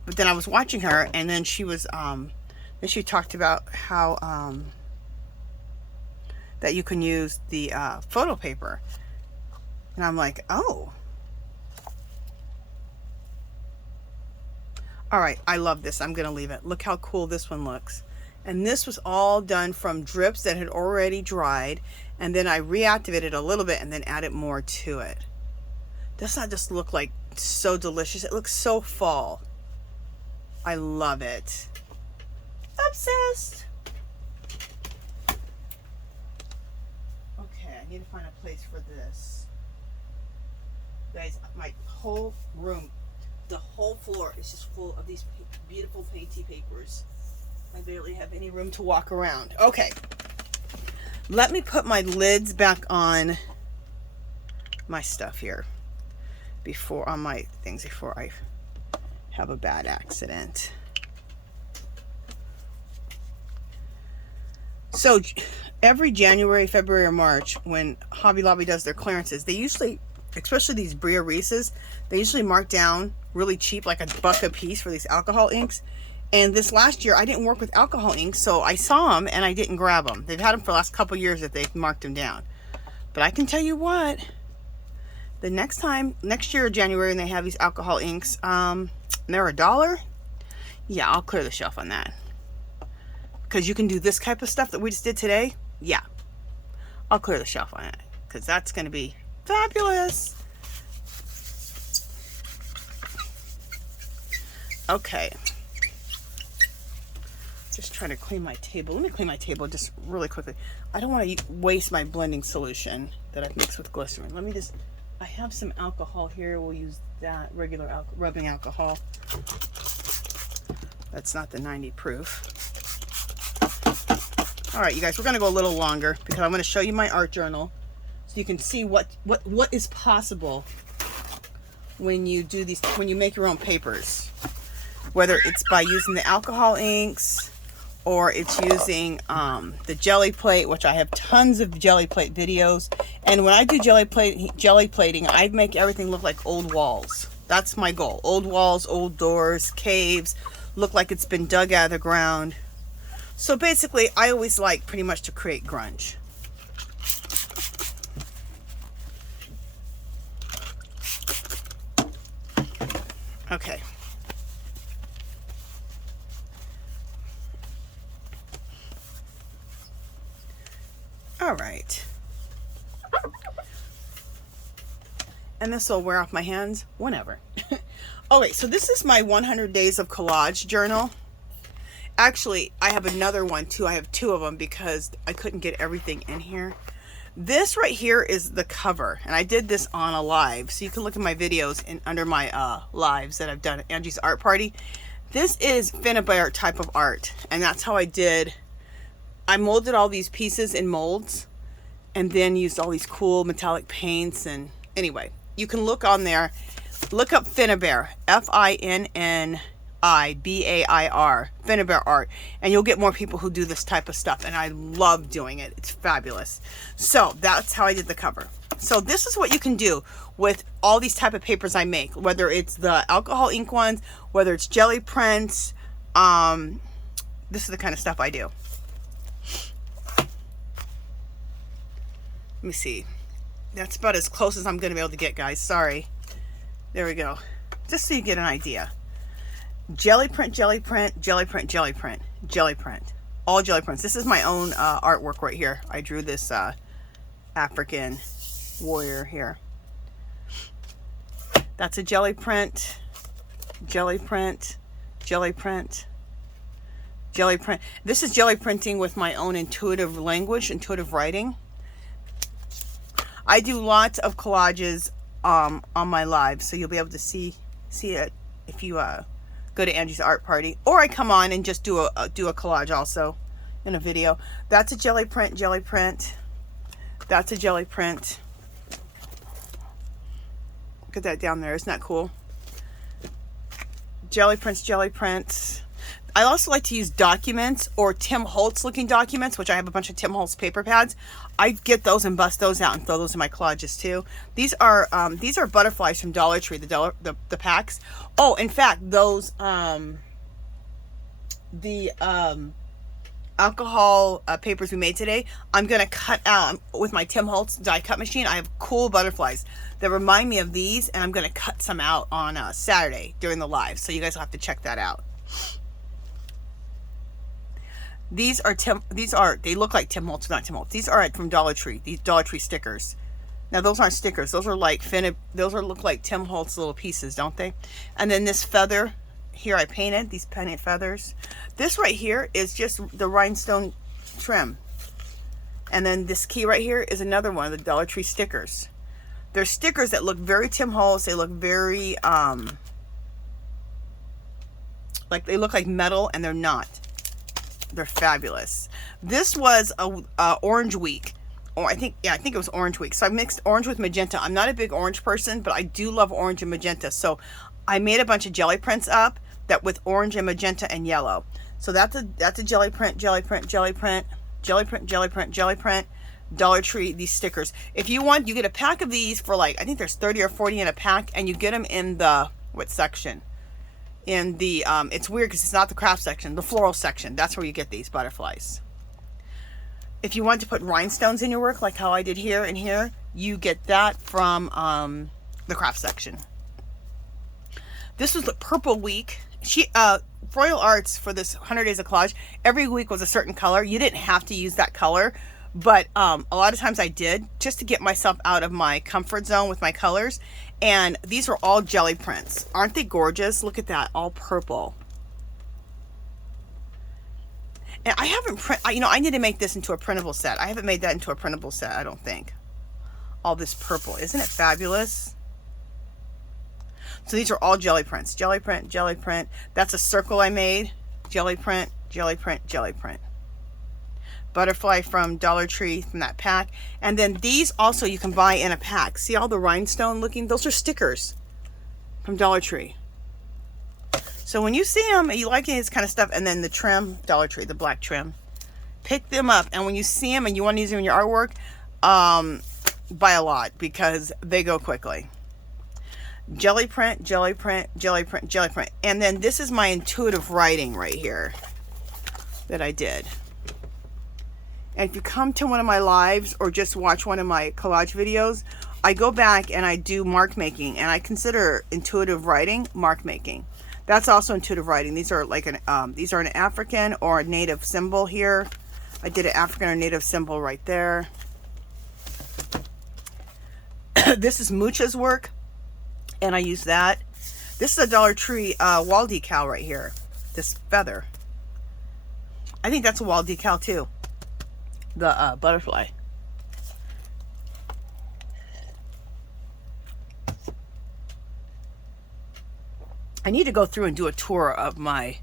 but then I was watching her, and then she was then she talked about how that you can use the photo paper, and I'm like, oh. All right, I love this. I'm gonna leave it. Look how cool this one looks. And this was all done from drips that had already dried, and then I reactivated a little bit and then added more to it. Does not just look like so delicious? It looks so fall. I love it. Obsessed. Okay, I need to find a place for this. Guys, my whole room, the whole floor is just full of these beautiful painty papers. I barely have any room to walk around. Okay, let me put my lids back on my stuff here on my things before I have a bad accident. So every January, February, or March, when Hobby Lobby does their clearances, they usually, especially these Bria Reese's, they usually mark down really cheap, like $1 a piece for these alcohol inks. And this last year, I didn't work with alcohol inks, so I saw them and I didn't grab them. They've had them for the last couple years that they've marked them down. But I can tell you what, the next year, January, and they have these alcohol inks, and they're $1, yeah, I'll clear the shelf on that. Because you can do this type of stuff that we just did today, yeah, I'll clear the shelf on it. Because that's going to be fabulous. Okay. Just trying to clean my table. Let me clean my table just really quickly. I don't want to waste my blending solution that I've mixed with glycerin. Let me just, I have some alcohol here. We'll use that regular rubbing alcohol. That's not the 90 proof. All right, you guys, we're going to go a little longer because I'm going to show you my art journal so you can see what is possible when you do these, when you make your own papers. Whether it's by using the alcohol inks or it's using the jelly plate, which I have tons of jelly plate videos. And when I do jelly plating, I make everything look like old walls. That's my goal. Old walls, old doors, caves, look like it's been dug out of the ground. So basically, I always like pretty much to create grunge. Okay. All right. And this will wear off my hands whenever. Okay, so this is my 100 days of collage journal. Actually, I have another one too. I have two of them because I couldn't get everything in here. This right here is the cover, and I did this on a live, so you can look at my videos under my lives that I've done at Angie's Art Party. This is Finnebear type of art, and that's how I did. I molded all these pieces in molds, and then used all these cool metallic paints. And anyway, you can look on there. Look up Finnebear, Finnibair, Finnebear art, and you'll get more people who do this type of stuff, and I love doing it. It's fabulous. So that's how I did the cover. So this is what you can do with all these type of papers I make, whether it's the alcohol ink ones, whether it's jelly prints. This is the kind of stuff I do. Let me see. That's about as close as I'm going to be able to get, guys. Sorry. There we go. Just so you get an idea. Jelly print, jelly print, jelly print, jelly print, jelly print. All jelly prints. This is my own artwork right here. I drew this African warrior here. That's a jelly print, jelly print, jelly print, jelly print. This is jelly printing with my own intuitive language, intuitive writing. I do lots of collages on my lives, so you'll be able to see it if you go to Angie's Art Party, or I come on and just do a collage also in a video. That's a jelly print, jelly print. That's a jelly print. Look at that down there. Isn't that cool? Jelly prints, jelly prints. I also like to use documents or Tim Holtz looking documents, which I have a bunch of Tim Holtz paper pads. I get those and bust those out and throw those in my collages too. These are butterflies from Dollar Tree, the packs. Oh, in fact, those alcohol papers we made today, I'm gonna cut out with my Tim Holtz die cut machine. I have cool butterflies that remind me of these, and I'm gonna cut some out on Saturday during the live, so you guys will have to check that out. They look like Tim Holtz, not Tim Holtz. These are from Dollar Tree. These Dollar Tree stickers. Now those aren't stickers. Those are like look like Tim Holtz little pieces, don't they? And then this feather here I painted, these painted feathers. This right here is just the rhinestone trim. And then this key right here is another one of the Dollar Tree stickers. They're stickers that look very Tim Holtz. They look very like they look like metal, and they're not. They're fabulous. This was a orange week, or I think it was orange week. So I mixed orange with magenta. I'm not a big orange person, but I do love orange and magenta. So I made a bunch of jelly prints up that with orange and magenta and yellow. So that's a jelly print, jelly print, jelly print, jelly print, jelly print, jelly print. Dollar Tree, these stickers. If you want, you get a pack of these for like, I think there's 30 or 40 in a pack, and you get them in the what section? In the it's weird because it's not the craft section, the floral section. That's where you get these butterflies. If you want to put rhinestones in your work, like how I did here and here, you get that from the craft section. This was the purple week. Froyle Arts, for this 100 days of collage, every week was a certain color. You didn't have to use that color, but a lot of times I did, just to get myself out of my comfort zone with my colors. And these are all jelly prints. Aren't they gorgeous? Look at that, all purple. And I haven't I need to make this into a printable set. I haven't made that into a printable set, I don't think. All this purple. Isn't it fabulous? So these are all jelly prints. Jelly print, jelly print. That's a circle I made. Jelly print, jelly print, jelly print. Butterfly from Dollar Tree from that pack. And then these also you can buy in a pack. See all the rhinestone looking? Those are stickers from Dollar Tree. So when you see them, you like this kind of stuff, and then the trim, Dollar Tree, the black trim, pick them up. And when you see them and you want to use them in your artwork, buy a lot because they go quickly. Jelly print, jelly print, jelly print, jelly print. And then this is my intuitive writing right here that I did. And if you come to one of my lives or just watch one of my collage videos, I go back and I do mark making, and I consider intuitive writing mark making. That's also intuitive writing. These are like these are an African or a native symbol here. I did an African or native symbol right there. This is Mucha's work, and I use that. This is a Dollar Tree wall decal right here. This feather. I think that's a wall decal too. The butterfly. I need to go through and do a tour of my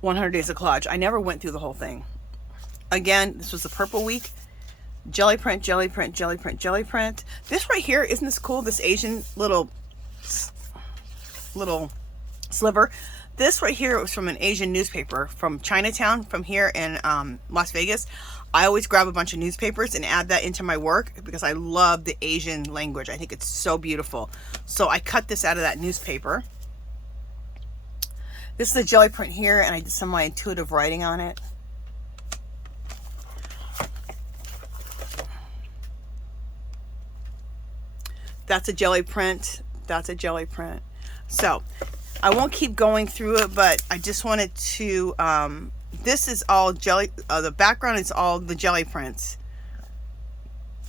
100 Days of Collage. I never went through the whole thing. Again, this was the purple week. Jelly print, jelly print, jelly print, jelly print. This right here, isn't this cool? This Asian little sliver. This right here was from an Asian newspaper from Chinatown, from here in Las Vegas. I always grab a bunch of newspapers and add that into my work because I love the Asian language. I think it's so beautiful. So I cut this out of that newspaper. This is a jelly print here, and I did some of my intuitive writing on it. That's a jelly print. That's a jelly print. So I won't keep going through it, but I just wanted to, this is all jelly, the background is all the jelly prints.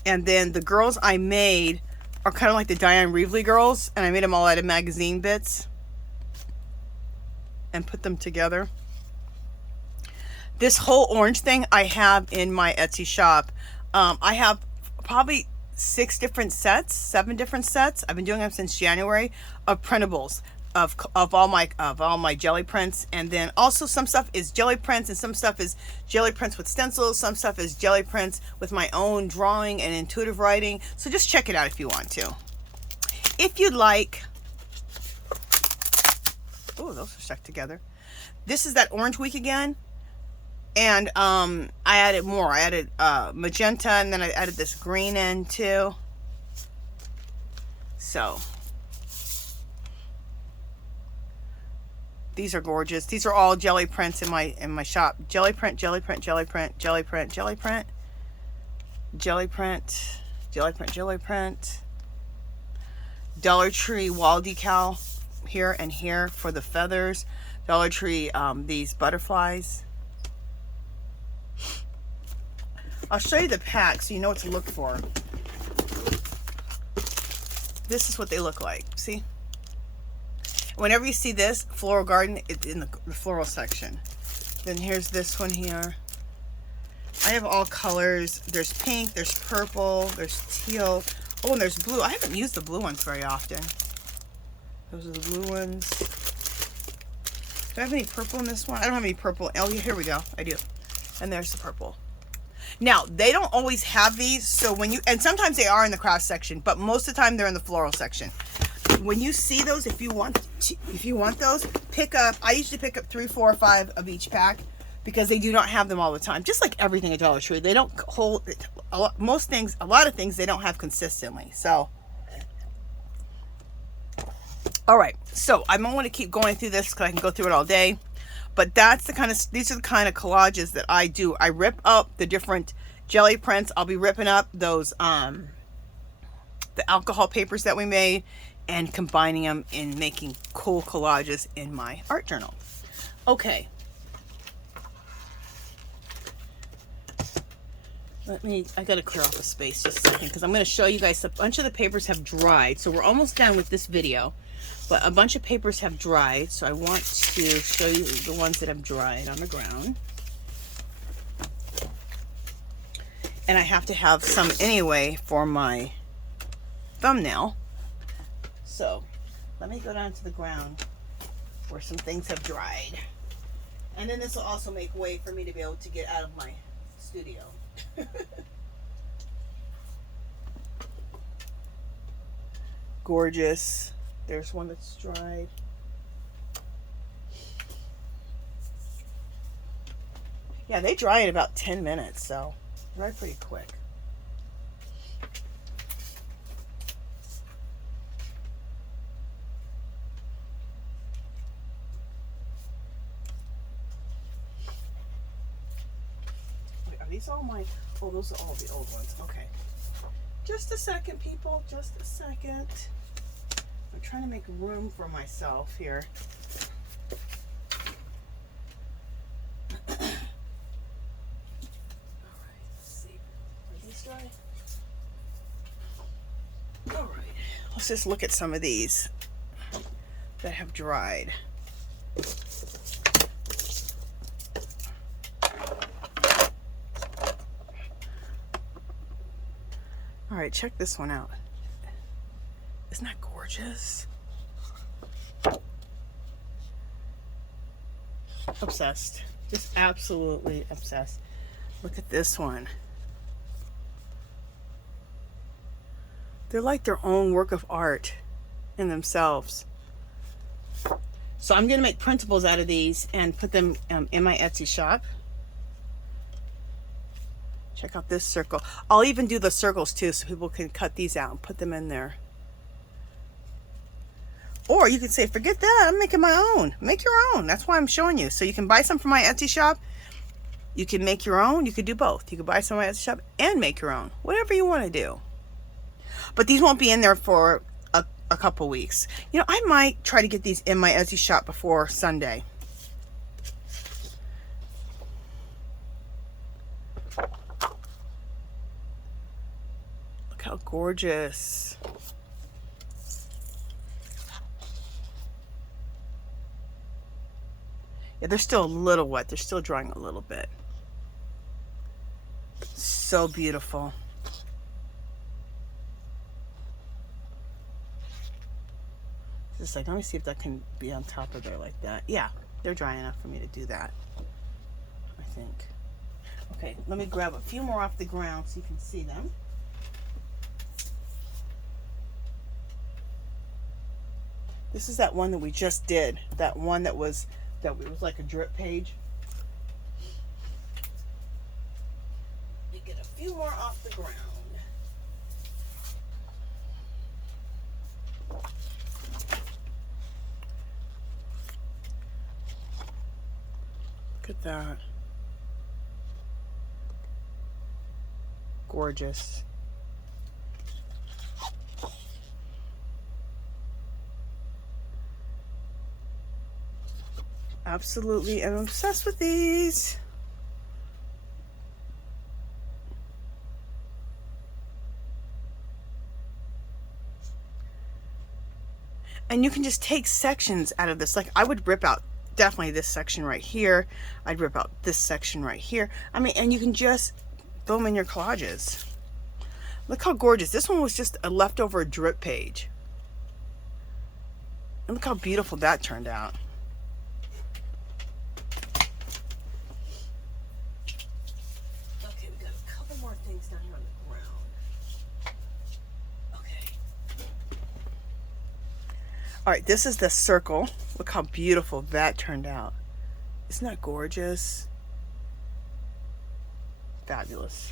And then the girls I made are kind of like the Diane Reevely girls, and I made them all out of magazine bits and put them together. This whole orange thing I have in my Etsy shop. I have probably 7 different sets. I've been doing them since January of printables of all my jelly prints, and then also some stuff is jelly prints and some stuff is jelly prints with stencils. Some stuff is jelly prints with my own drawing and intuitive writing. So just check it out if you want to. If you'd like. Oh, those are stuck together. This is that orange week again. And I added more. I added magenta, and then I added this green in too. So these are gorgeous. These are all jelly prints in my shop. Jelly print, jelly print, jelly print, jelly print, jelly print, jelly print, jelly print, jelly print. Dollar Tree wall decal here and here for the feathers. Dollar Tree these butterflies. I'll show you the pack so you know what to look for. This is what they look like. See? Whenever you see this, Floral Garden, it's in the floral section. Then here's this one here. I have all colors. There's pink, there's purple, there's teal. Oh, and there's blue. I haven't used the blue ones very often. Those are the blue ones. Do I have any purple in this one? I don't have any purple. Oh, here we go. I do. And there's the purple. Now, they don't always have these, so when you, and sometimes they are in the craft section, but most of the time they're in the floral section. When you see those, if you want those, pick up, I usually pick up 3, 4, or 5 of each pack because they do not have them all the time. Just like everything at Dollar Tree, they don't hold, a lot of things they don't have consistently, so. All right, so I don't want to keep going through this because I can go through it all day. But that's the kind of, these are the kind of collages that I do. I rip up the different jelly prints. I'll be ripping up those, the alcohol papers that we made and combining them in making cool collages in my art journal. Okay. I gotta clear off the space just a second because I'm gonna show you guys a bunch of the papers have dried. So we're almost done with this video. But a bunch of papers have dried, so I want to show you the ones that have dried on the ground. And I have to have some anyway for my thumbnail. So let me go down to the ground where some things have dried. And then this will also make way for me to be able to get out of my studio. Gorgeous. There's one that's dried. Yeah, they dry in about 10 minutes, so dry pretty quick. Wait, are these all my, oh, those are all the old ones. Okay. Just a second, people, just a second. I'm trying to make room for myself here. All right, let's see. Are these dry? All right, let's just look at some of these that have dried. All right, check this one out. Isn't that gorgeous? Obsessed. Just absolutely obsessed. Look at this one. They're like their own work of art in themselves. So I'm going to make printables out of these and put them in my Etsy shop. Check out this circle. I'll even do the circles too, so people can cut these out and put them in there. Or you can say, forget that, I'm making my own. Make your own. That's why I'm showing you. So you can buy some from my Etsy shop. You can make your own. You could do both. You could buy some from my Etsy shop and make your own. Whatever you want to do. But these won't be in there for a couple weeks. You know, I might try to get these in my Etsy shop before Sunday. Look how gorgeous. Yeah, they're still a little wet. They're still drying a little bit. So beautiful. Just like, let me see if that can be on top of there like that. Yeah, they're dry enough for me to do that, I think. Okay, let me grab a few more off the ground so you can see them. This is that one that we just did. That one that was like a drip page. You get a few more off the ground. Look at that. Gorgeous. Absolutely, I'm obsessed with these. And you can just take sections out of this. Like I would rip out definitely this section right here. I'd rip out this section right here. I mean, and you can just throw them in your collages. Look how gorgeous. This one was just a leftover drip page. And look how beautiful that turned out. Okay, we got a couple more things down here on the ground. Okay. All right, this is the circle. Look how beautiful that turned out. Isn't that gorgeous? Fabulous.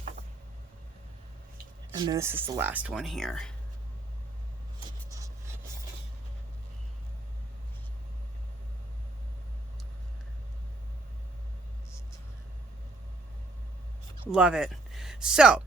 And then this is the last one here. Love it. So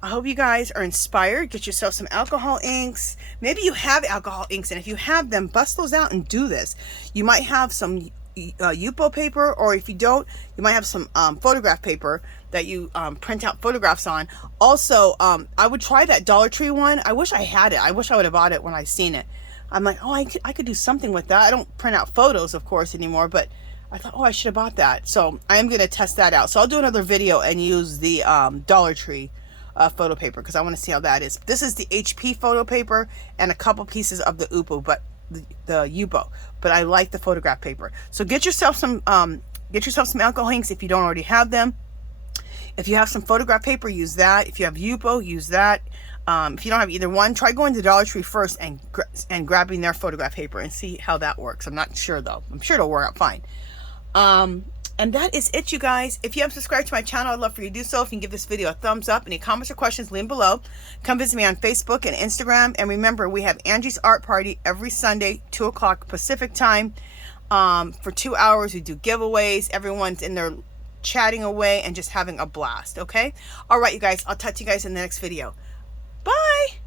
I hope you guys are inspired. Get yourself some alcohol inks. Maybe you have alcohol inks, and if you have them, bust those out and do this. You might have some Yupo paper, or if you don't, you might have some photograph paper that you print out photographs on. Also, I would try that Dollar Tree one. I wish I had it. I wish I would have bought it when I seen it. I'm like, oh, I could do something with that. I don't print out photos, of course, anymore, but I thought, oh, I should have bought that. So I am going to test that out. So I'll do another video and use the Dollar Tree photo paper, because I want to see how that is. This is the HP photo paper and a couple pieces of the Upo, but the Yupo. But I like the photograph paper. So get yourself some alcohol inks if you don't already have them. If you have some photograph paper, use that. If you have Yupo, use that. If you don't have either one, try going to Dollar Tree first and grabbing their photograph paper and see how that works. I'm not sure though. I'm sure it'll work out fine. And that is it, you guys. If you haven't subscribed to my channel, I'd love for you to do so. If you can give this video a thumbs up. Any comments or questions, leave them below. Come visit me on Facebook and Instagram. And remember, we have Angie's Art Party every Sunday, 2 o'clock Pacific time. For 2 hours, we do giveaways. Everyone's in there chatting away and just having a blast, okay? All right, you guys. I'll talk to you guys in the next video. Bye!